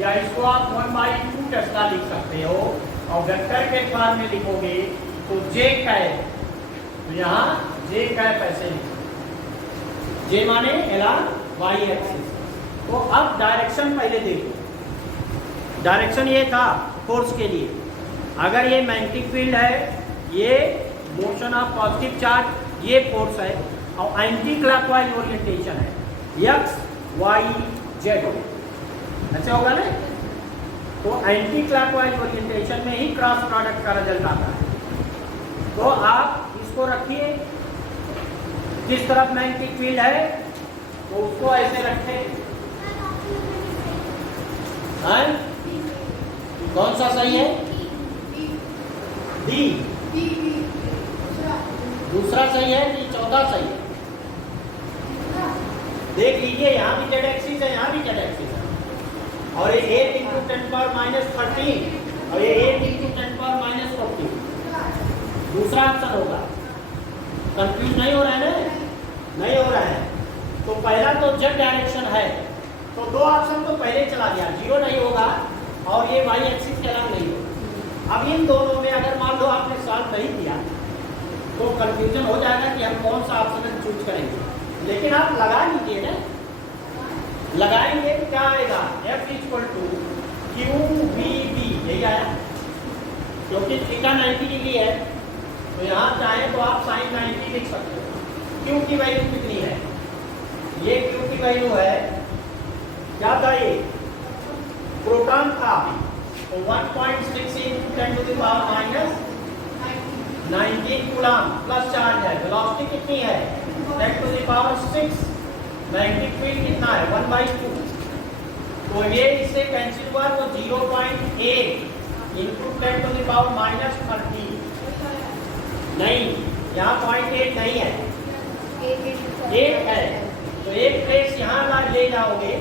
या इसको आप 1/2 टेस्ला लिख सकते हो। और वेक्टर के फॉर्म में लिखोगे तो जे कैप, तो यहाँ जे कैप ऐसे लिखो, जे माने एलॉन्ग वाई एक्सिस। तो अब डायरेक्शन पहले देखो, डायरेक्शन ये था फोर्स के लिए, अगर ये मैग्नेटिक फील्ड है, ये मोशन ऑफ पॉजिटिव चार्ज, ये फोर्स है, और एंटी क्लॉकवाइज ओरिएंटेशन है एक्स वाई जेड, ऐसे होगा ना। तो एंटी क्लॉकवाइज ओरिएंटेशन में ही क्रॉस प्रोडक्ट का रिजल्ट आता है। तो आप इसको रखिए, जिस तरफ मैग्नेटिक फील्ड है तो उसको ऐसे रखें, कौन सा सही है, डी, दूसरा सही है कि चौथा सही है, देख लीजिए, यहाँ भी जेड एक्सिस है, यहाँ भी जेड एक्सिस है, और ये 8 × 10⁻13 और ये 8 × 10⁻14, दूसरा ऑप्शन होगा। कंफ्यूज नहीं हो रहा है ना, नहीं हो रहा है। तो पहला तो जेड डायरेक्शन है, तो दो ऑप्शन तो पहले चला गया, जीरो नहीं होगा और ये वाई एक्सिस के अलग नहीं होगा। अब इन दोनों में अगर मान लो आपने सॉल्व नहीं किया तो कंफ्यूजन हो जाएगा कि हम कौन सा ऑप्शन चूज करेंगे, लेकिन आप लगा लीजिए ना, लगाएंगे क्या आएगा, F = QVB, यही आया, क्योंकि थीटा 90 डिग्री है, तो यहाँ चाहे तो आप sin 90 लिख सकते हो। Q की वैल्यू कितनी है, ये Q की वैल्यू है, क्या था ये, प्रोटॉन था, तो 1.6 × 10⁻19 कूलम प्लस चार्ज है, वेलोसिटी कितनी है 10⁻6, मैग्नेटिक फील्ड कितना है 1/2, तो ये इससे कैंसिल हुआ तो 0.8 × 10⁻30, नहीं यहाँ 0.8 नहीं है, 8 है, तो एक प्लेस यहाँ ले जाओगे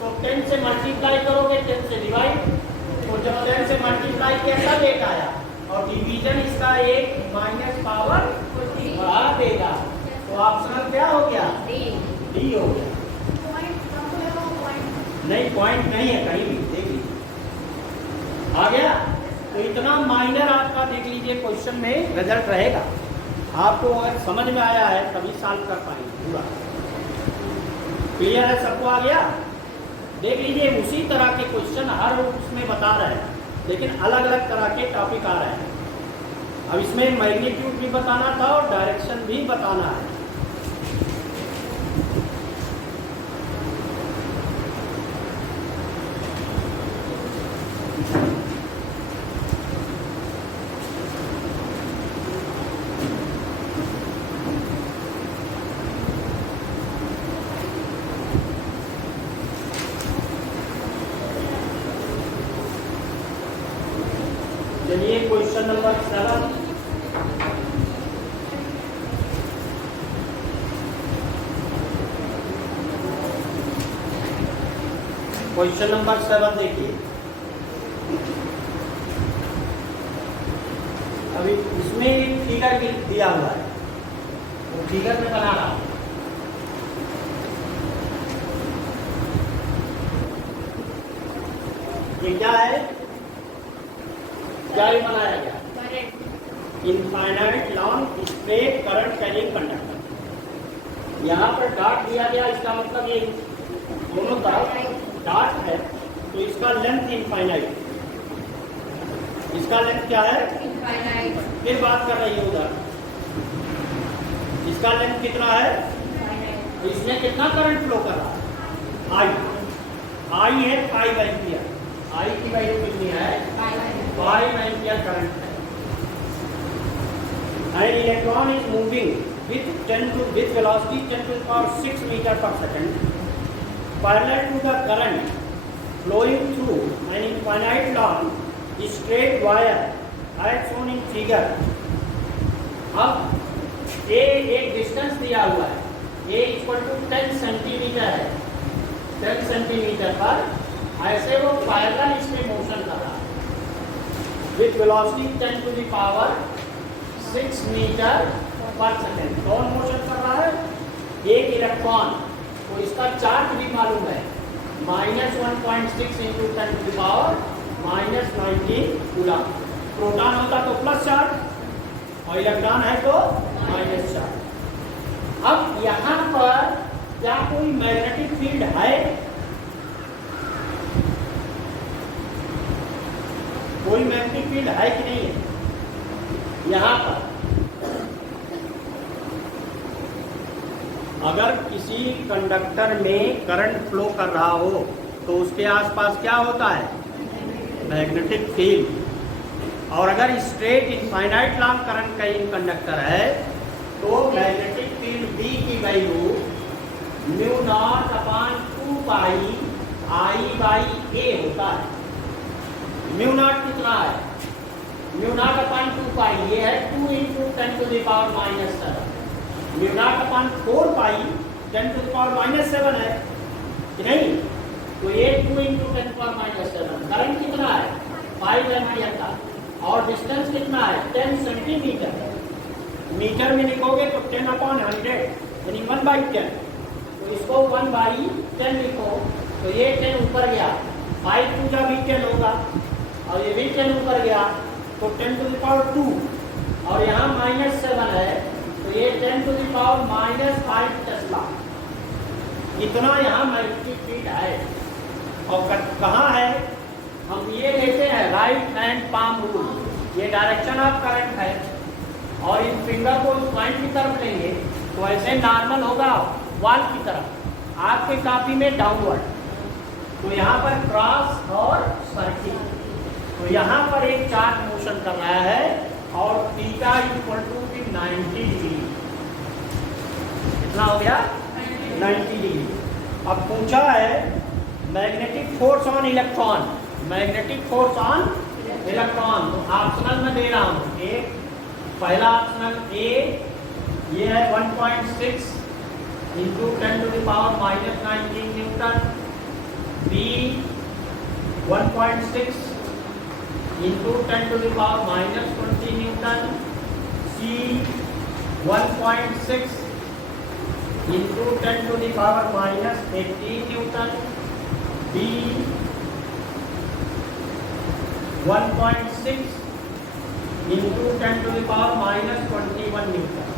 तो 10 से मल्टीप्लाई करोगे, 10 से डिवाइड, तो जब 10 से मल्टीप्लाई किया तब 8 आया, और डिवीजन इसका 1 माइनस पावर बढ़ा देगा, तो ऑप्शनल क्या हो गया, डी हो गया। नहीं, पॉइंट नहीं है कहीं भी, देख लीजिए आ गया। तो इतना माइनर आपका देख लीजिए क्वेश्चन में रिजल्ट रहेगा, आपको अगर समझ में आया है तभी सॉल्व कर पाएंगे पूरा। क्लियर है, सबको आ गया। देख लीजिए उसी तरह के क्वेश्चन हर उसमें बता रहे हैं, लेकिन अलग अलग तरह के टॉपिक आ रहे हैं। अब इसमें मैग्नीट्यूड भी बताना था और डायरेक्शन भी बताना है। चलिए क्वेश्चन नंबर 7, क्वेश्चन नंबर 7 देखिए। अभी इसमें फिगर भी दिया हुआ है, तो फिगर में बना रहा हूं। ये क्या है, क्या बनाया गया, infinite long straight current carrying conductor. यहाँ पर डॉट दिया गया, इसका मतलब ये दोनों तरफ डॉट है, तो इसका लेंथ इनफाइनाइट, इसका लेंथ क्या है इनफाइनाइट। फिर बात कर रही है उधर, इसका लेंथ कितना है, तो इसमें कितना करंट फ्लो कर रहा है, आई है 5 एम्पियर, आई की वैल्यू कितनी है 5 एम्पियर करंट है। And electron is moving with velocity 10 to the power 6 meter per second parallel to the current flowing through an infinite long straight wire as shown in figure। अब ए एक डिस्टेंस दिया हुआ है, ए इक्वल टू 10 सेंटीमीटर है, 10 सेंटीमीटर पर ऐसे वो पैरेलल इसमें मोशन कर रहा है with velocity 10 to the power 6 metre पर सेकेंड। कौन मोशन कर रहा है? एक इलेक्ट्रॉन। तो इसका चार्ज भी मालूम है, -1.6 into 10 to the power -19 coulomb. Proton होता तो प्लस चार्ज और इलेक्ट्रॉन है तो माइनस चार्ज। अब यहाँ पर क्या कोई मैग्नेटिक फील्ड है? कोई मैग्नेटिक फील्ड है कि नहीं है? यहाँ पर अगर किसी कंडक्टर में करंट फ्लो कर रहा हो तो उसके आसपास क्या होता है? Magnetic field. और अगर स्ट्रेट इनफाइनाइट लॉन्ग करंट का इन कंडक्टर है तो मैग्नेटिक फील्ड B की वैल्यू μ0/2 पाई I/A होता है। μ0 कितना है? μ0/2 पाई ये है 2 into 10 to the power -7। μ0/4 pi 10 to the power -7 है कि नहीं? तो ये 2 इंटू 10 पावर -7। करंट कितना है? 5 एम्पियर का। और डिस्टेंस कितना है? 10 सेंटीमीटर। मीटर में लिखोगे तो 10/100 यानी 1/10। तो इसको 1/10 लिखो तो ये 10 ऊपर गया, 5 पूजा भी 10 होगा और ये भी 10 ऊपर गया तो 10 टू द पावर 2। और यहाँ -7 है तो ये 10 टू द पावर -5 टेस्ला। इतना यहाँ मैग्नेटिक फील्ड है। और कहाँ है? हम ये लेते हैं राइट हैंड पाम रूल। ये डायरेक्शन ऑफ करंट है और इन फिंगर को इस पॉइंट की तरफ लेंगे तो ऐसे नॉर्मल होगा वॉल की तरफ, आपके कॉपी में डाउनवर्ड। तो यहाँ पर क्रॉस और सर्किल। तो यहाँ पर एक चार्ज मोशन कर रहा है और थीटा इक्वल टू 90 डिग्री। कितना हो गया? 90 डिग्री। अब पूछा है magnetic force on electron. Magnetic force on electron तो ऑप्शनल में दे रहा हूँ। एक पहला ऑप्शनल ए ये है 1.6 into 10 to the power -19 newton. B 1.6 into 10 to the power -20 newton. C 1.6 into 10 to the power -18 newton. D 1.6 into 10 to the power -21 newton.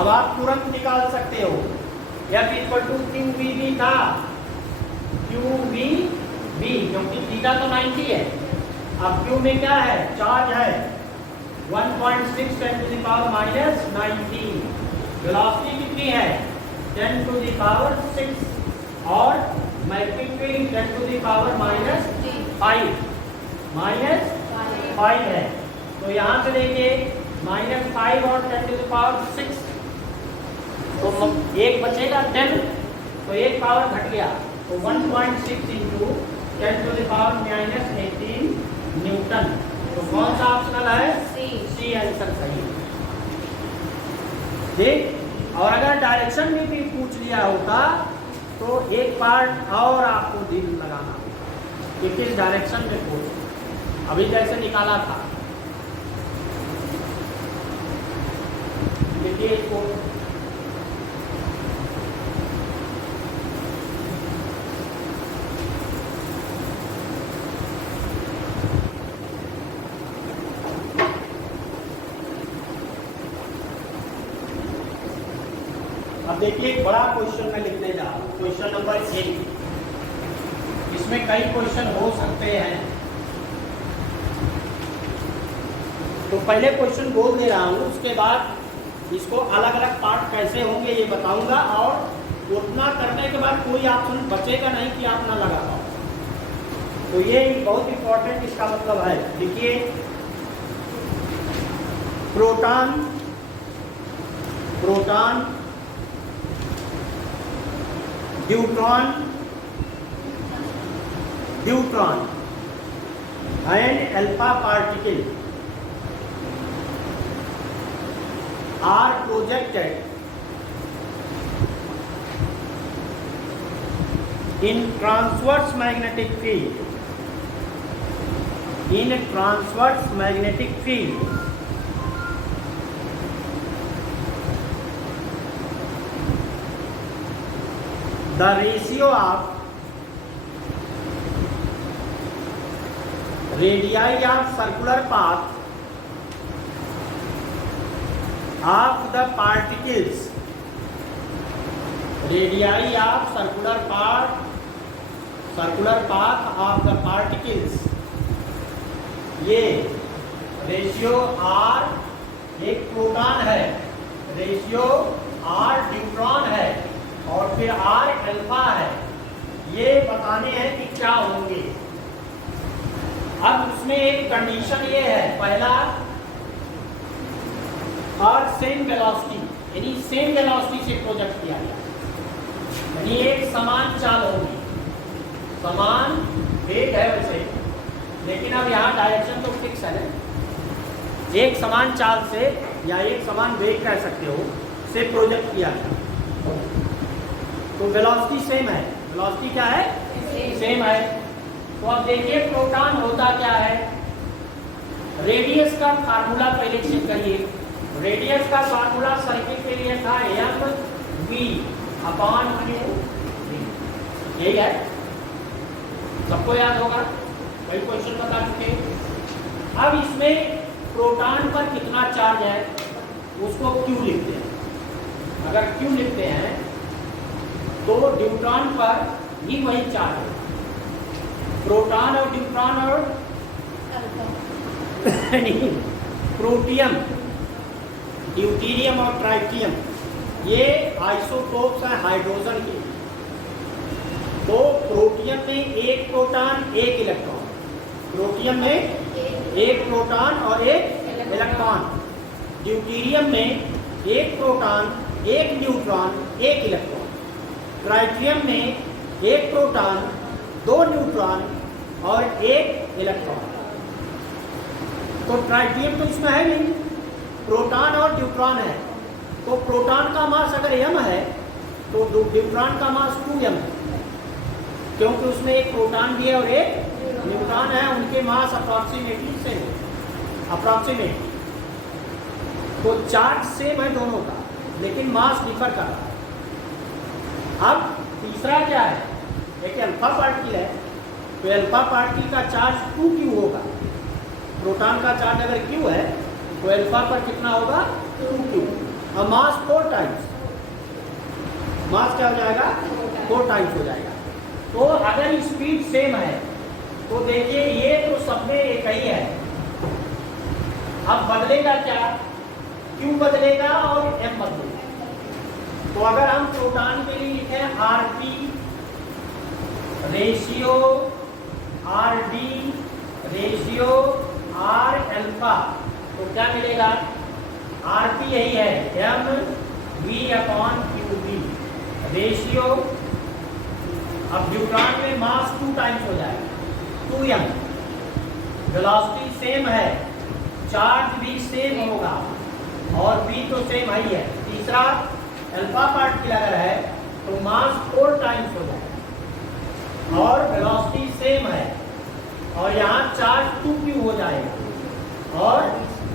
अब आप तुरंत निकाल सकते हो। F इक्वल टू QVB था, QVB क्योंकि थीटा तो 90 है। अब Q में क्या है? चार्ज है 1.6 10 टू द पावर -19। वेलोसिटी कितनी है? 10 टू द पावर 6 और magnetic field 10 to the power -5 है। तो यहाँ से देखिए -5 और 10 टू द पावर 6 तो एक बचेगा 10 तो एक पावर घट गया तो 1.6 into 10 to the power -18 newton. तो कौन सा ऑप्शनल है? सी आंसर सही। ठीक। और अगर डायरेक्शन में भी पूछ लिया होता तो एक पार्ट और आपको दिल लगाना होगा कि किस डायरेक्शन में पूछ। अभी जैसे निकाला था देखिए इसको, अब देखिए एक बड़ा क्वेश्चन मैं लिखने जा रहा हूँ, क्वेश्चन नंबर 1। इसमें कई क्वेश्चन हो सकते हैं तो पहले क्वेश्चन बोल दे रहा हूँ, उसके बाद इसको अलग अलग पार्ट कैसे होंगे ये बताऊंगा और उतना करने के बाद कोई ऑप्शन बचेगा नहीं कि आप ना लगा पाओ। तो ये बहुत इंपॉर्टेंट इसका मतलब है। देखिए proton neutron and alpha particle are projected in transverse magnetic field. In transverse magnetic field, the ratio of radii of circular path of the particles, radii of circular path of the particles, ये रेशियो आर एक प्रोटॉन है, रेशियो आर न्यूट्रॉन है और फिर आर अल्फा है, ये बताने हैं कि क्या होंगे। अब उसमें एक कंडीशन ये है, पहला और सेम वेलोसिटी, यानी सेम वेलोसिटी से प्रोजेक्ट किया गया, यानी एक समान चाल होगी, समान वेग है वैसे, लेकिन अब यहाँ डायरेक्शन तो फिक्स है ना, एक समान चाल से या एक समान वेग कह सकते हो से प्रोजेक्ट किया गया, तो वेलोसिटी सेम है। वेलोसिटी क्या है? सेम है। तो अब देखिए प्रोटॉन होता क्या है, रेडियस का फार्मूला पहले चेक करिए। रेडियस का फार्मूला सर्किट के लिए था एम वी अपॉन क्यू, यही है, सबको याद होगा, वही क्वेश्चन बता चुके। अब इसमें प्रोटॉन पर कितना चार्ज है उसको क्यू लिखते हैं। अगर क्यू लिखते हैं तो न्यूट्रॉन पर भी वही चार्ज है, प्रोटॉन और न्यूट्रॉन और प्रोटियम, ड्यूटेरियम और ट्राइटियम, ये आइसोटोप्स हैं हाइड्रोजन के। तो प्रोटियम में एक प्रोटॉन एक इलेक्ट्रॉन, प्रोटियम में एक प्रोटॉन और एक इलेक्ट्रॉन, ड्यूटेरियम में एक प्रोटॉन एक न्यूट्रॉन एक इलेक्ट्रॉन, ट्राइटियम में एक प्रोटॉन दो न्यूट्रॉन और एक इलेक्ट्रॉन। तो ट्राइटियम तो इसमें है नहीं, प्रोटॉन और न्यूट्रॉन है, तो प्रोटॉन का मास अगर m है तो न्यूट्रॉन का मास 2m है, क्योंकि उसमें एक प्रोटॉन भी है और एक न्यूट्रॉन है, उनके मास अप्रॉक्सीमेटली सेम है, अप्रॉक्सीमेट। तो चार्ज सेम है दोनों का, लेकिन मास डिफर कर रहा है। अब तीसरा क्या है, एक अल्फा पार्टिकल है, तो अल्फा पार्टिकल का चार्ज 2q होगा। प्रोटॉन का चार्ज अगर q है तो अल्फा पर कितना होगा 2q, और मास 4 टाइम्स, मास क्या हो जाएगा 4 टाइम्स हो जाएगा। तो अगर स्पीड सेम है तो देखिए ये तो सब में एक ही है, अब बदलेगा क्या, q बदलेगा और m बदलेगा। तो अगर हम प्रोटॉन के लिए लिखें RP ratio RD ratio R alpha, तो क्या मिलेगा, RP यही है m v upon QV ratio. अब न्यूट्रॉन में मास 2 टाइम्स हो जाएगा 2m, वेलोसिटी सेम है, चार्ज भी सेम होगा और v तो सेम ही है। तीसरा अल्फा पार्टिकल अगर है तो मास 4 टाइम्स हो जाएगा और वेलोसिटी सेम है, और यहाँ चार्ज 2q हो जाएगा और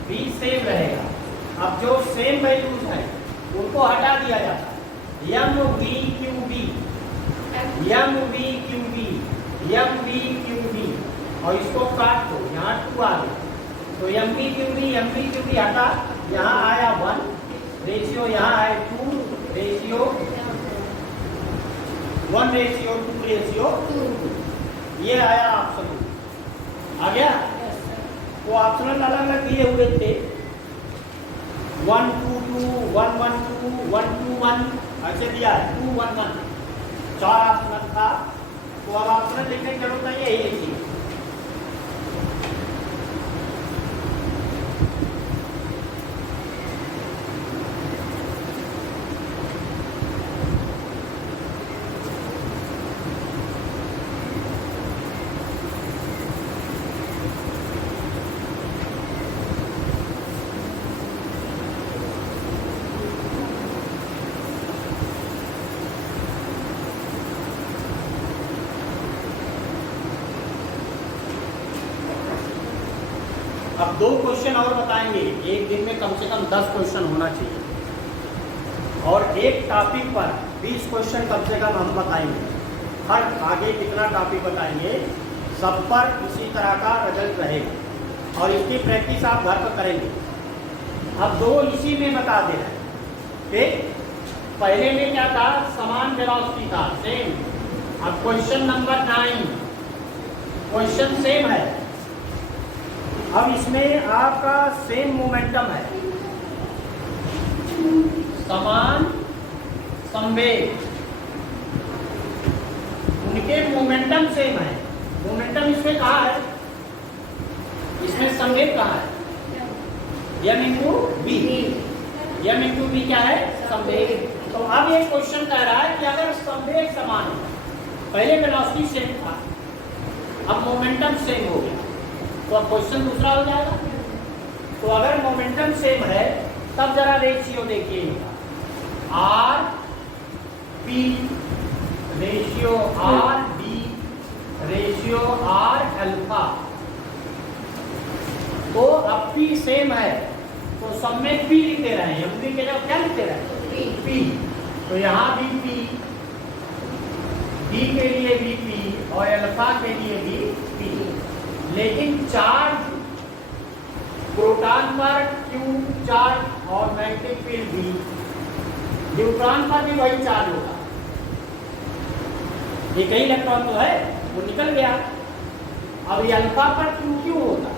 v सेम रहेगा। अब जो सेम वैल्यूज है उनको हटा दिया जाता है, m v q v m v q v m v q v, और इसको काट दो, यहाँ 2 आ गया, तो m v q v हटा, यहाँ आया 1 रेशियो, यहाँ आए 2 रेशियो 1 रेशियो 2 रेशियो, ये आया ऑप्शन आ गया। तो ऑप्शनल अलग अलग दिए हुए थे, 1 2 2 1 1 2 1 2 1 ऐसे दिया है, 2 1 1 4 ऑप्शनल था। तो अब ऑप्शनल लिखने की जरूरत नहीं है, यही लिखिए। अब 2 क्वेश्चन और बताएंगे, एक दिन में कम से कम 10 क्वेश्चन होना चाहिए, और एक टॉपिक पर 20 क्वेश्चन कम से कम हम बताएंगे। हर आगे कितना टॉपिक बताएंगे सब पर इसी तरह का रिजल्ट रहेगा, और इसकी प्रैक्टिस आप घर पर करेंगे। अब 2 इसी में बता दे रहे हैं। ठीक, पहले में क्या था, समान वेलोसिटी था, सेम। अब क्वेश्चन नंबर 9 क्वेश्चन सेम है, अब इसमें आपका सेम मोमेंटम है, समान संवेग, उनके मोमेंटम सेम है। मोमेंटम इसमें कहाँ है, इसमें संवेग कहाँ है, m into B. m into B क्या है, संवेग। तो अब ये क्वेश्चन कह रहा है कि अगर संवेग समान है, पहले वेलोसिटी सेम था, अब मोमेंटम सेम हो गया, तो अब क्वेश्चन दूसरा हो जाएगा। तो अगर मोमेंटम सेम है तब जरा रेशियो देखिए, R P ratio R B ratio R alpha. तो अब पी सेम है तो सब में पी लिखते रहे, एम बी के जगह क्या लिखते रहे, पी। तो यहाँ भी पी, बी के लिए भी पी और अल्फा के लिए भी पी। लेकिन चार्ज प्रोटॉन पर क्यू चार्ज और मैग्नेटिक फील्ड भी, न्यूट्रॉन पर भी वही चार्ज होगा, एक ही इलेक्ट्रॉन तो है वो निकल गया। अब ये अल्फा पर क्यू क्यों होगा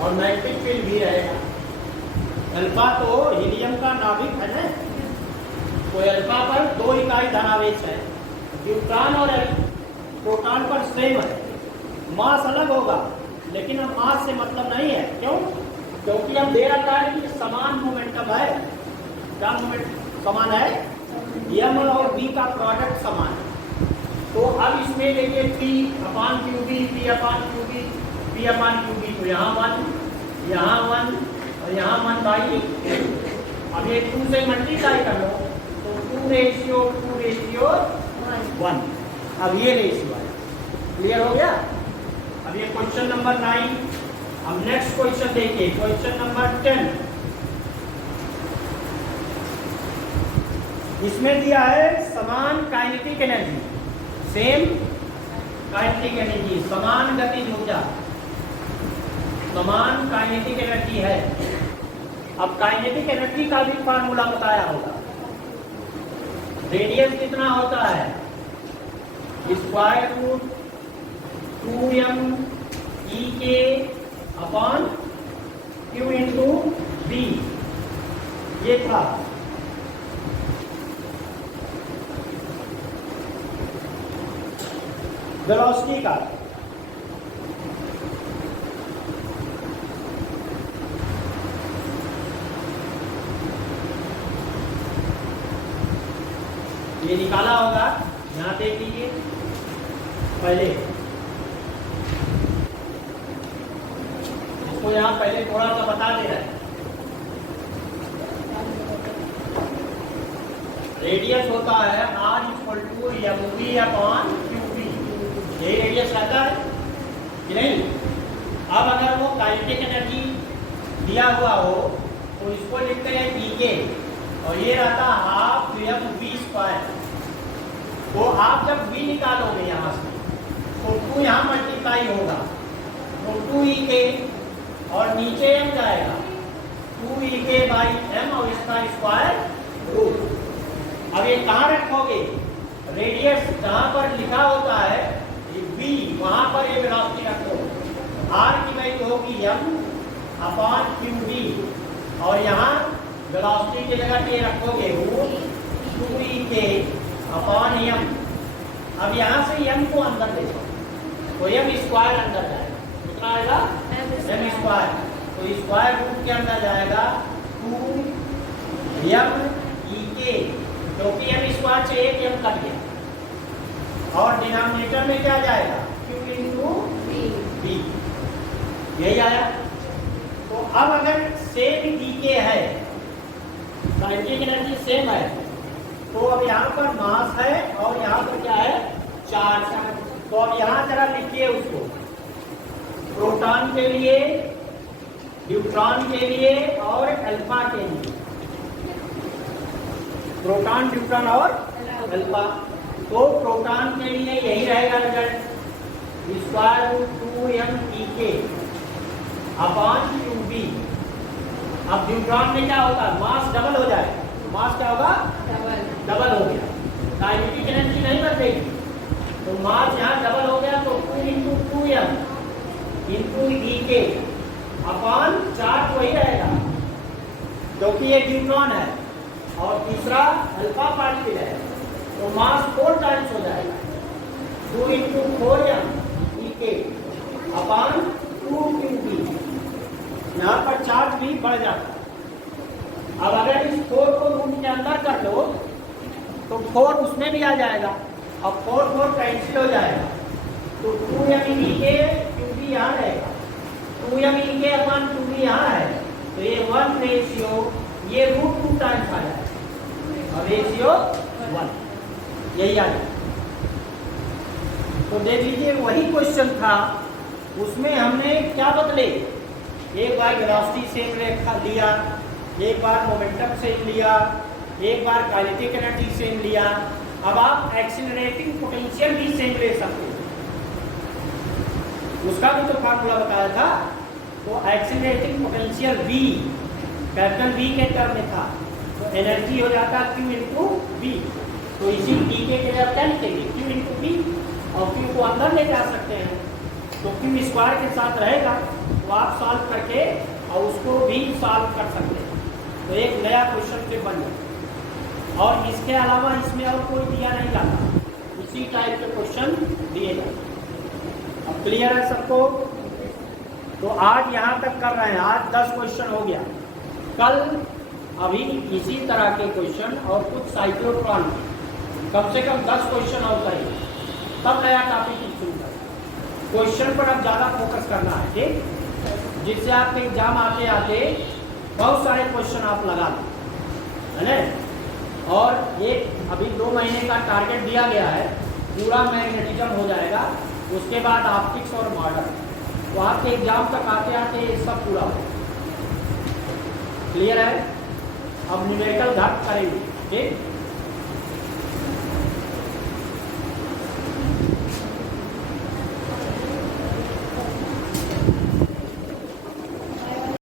और मैग्नेटिक फील्ड भी रहेगा। अल्फा तो हीलियम का नाभिक है ना, तो अल्फा पर 2 इकाई धनावेश है, न्यूट्रॉन और प्रोटॉन पर सेम है, मास अलग होगा, लेकिन अब मास से मतलब नहीं है। क्यों? क्योंकि हम दे रखा है कि समान मोमेंटम है। क्या मोमेंट समान है, m और v का प्रोडक्ट समान है। तो अब इसमें देखिए p upon Q B, p upon Q B, p upon Q B, तो यहाँ 1 यहाँ 1 और यहाँ 1/8। अब ये 2 से मल्टीप्लाई कर लो तो 2 रेशियो 1। अब ये रेशियो है, क्लियर हो गया। अब ये क्वेश्चन नंबर 9। अब नेक्स्ट क्वेश्चन देखिए, क्वेश्चन नंबर 10। इसमें दिया है समान kinetic energy, same kinetic energy, समान गतिज ऊर्जा, समान काइनेटिक एनर्जी है। अब काइनेटिक एनर्जी का भी फार्मूला बताया होगा, रेडियस कितना होता है, स्क्वायर रूट 2m e के अपॉन q इंटू बी, ये था। वेलोसिटी का ये निकाला होगा, यहाँ देख लीजिए पहले इसको, यहाँ पहले थोड़ा सा बता दे रहा है। रेडियस होता है r = mv अपॉन qb, यही रेडियस रहता है कि नहीं। अब अगर वो काइनेटिक एनर्जी दिया हुआ हो तो इसको लिखते हैं pk, और ये रहता हाफ mv²। तो आप जब v निकालोगे यहाँ से तो 2 यहाँ मल्टीप्लाई होगा, तो 2ek और नीचे m जाएगा, 2ek/m और इसका स्क्वायर रूट। अब ये कहाँ रखोगे, रेडियस जहाँ पर लिखा होता है v, वहाँ पर ये वेलोसिटी रखो। r की वैल्यू होगी m अपॉन qd, और यहाँ वेलोसिटी की जगह ये रखोगे रूट 2ek अपॉन m। अब यहाँ से m को अंदर ले जाओ तो m² अंदर जाएगा, कितना आएगा m², तो स्क्वायर रूट के अंदर जाएगा 2m ek, क्योंकि m² से एक m कट गया, और डिनोमिनेटर में क्या जाएगा q इंटू b, यही आया। तो अब अगर सेम dk है, काइनेटिक एनर्जी सेम है, तो अब यहाँ पर मास है और यहाँ पर क्या है, चार्ज। तो अब यहाँ जरा लिखिए उसको, प्रोटॉन के लिए, न्यूट्रॉन के लिए और अल्फा के लिए। प्रोटॉन, न्यूट्रॉन और अल्फा। तो प्रोटॉन के लिए यही रहेगा result, square root 2m upon qb। अब न्यूट्रॉन में क्या होगा, मास डबल हो जाए, मास क्या होगा, डबल हो गया, काइनेटिक एनर्जी नहीं बदलेगी, तो मास यहाँ डबल हो गया, तो 2 × 2m × E अपॉन चार्ज वही रहेगा क्योंकि ये न्यूट्रॉन है और तीसरा अल्फा पार्टिकल है, तो मास 4 टाइम्स हो जाएगा, 2 × 4m अपॉन 2qb। यहाँ पर चार्ज भी बढ़ जाता है। अब अगर इस 4 को रूट के अंदर कर दो तो 4 उसमें भी आ जाएगा, अब 4 कैंसिल हो जाएगा, तो 2m qb यहाँ रहेगा, 2m अपॉन qb यहाँ है, तो ये 1 रेशियो, ये रूट 2 टाइम्स आ जाएगा और रेशियो 1 यही आ जाएगा। तो देख लीजिए वही क्वेश्चन था, उसमें हमने क्या बदले, एक बार वेलोसिटी सेम रेखा लिया, एक बार मोमेंटम सेम लिया, एक बार काइनेटिक एनर्जी सेम लिया। अब आप एक्सीलरेटिंग पोटेंशियल भी सेम ले सकते हो, उसका भी तो फार्मूला बताया था। तो accelerating potential V, capital V के टर्म में था, तो एनर्जी हो जाता Q × V। तो इसी D के लिए आप क्या लिखेंगे, Q × V, और Q को अंदर ले जा सकते हैं, तो Q स्क्वायर के साथ रहेगा, तो आप सॉल्व करके और उसको भी सॉल्व कर सकते हैं, तो एक नया क्वेश्चन से बन जाए। और इसके अलावा इसमें और कोई दिया नहीं जाता, इसी टाइप के क्वेश्चन दिए जाते। अब क्लियर है सबको? तो आज यहाँ तक कर रहे हैं, आज 10 क्वेश्चन हो गया, कल अभी इसी तरह के क्वेश्चन और कुछ साइक्लोट्रॉन कम से कम 10 क्वेश्चन और करेंगे, तब नया टॉपिक शुरू करें। क्वेश्चन पर अब ज़्यादा फोकस करना है, ठीक, जिससे आपके एग्जाम आते आते बहुत सारे क्वेश्चन आप लगा दें, है ना। और एक अभी 2 महीने का टारगेट दिया गया है, पूरा मैग्नेटिज्म हो जाएगा, उसके बाद ऑप्टिक्स और मॉडल, तो आपके एग्जाम तक आते आते ये सब पूरा हो। क्लियर है? अब न्यूमेरिकल घट करेंगे, ठीक।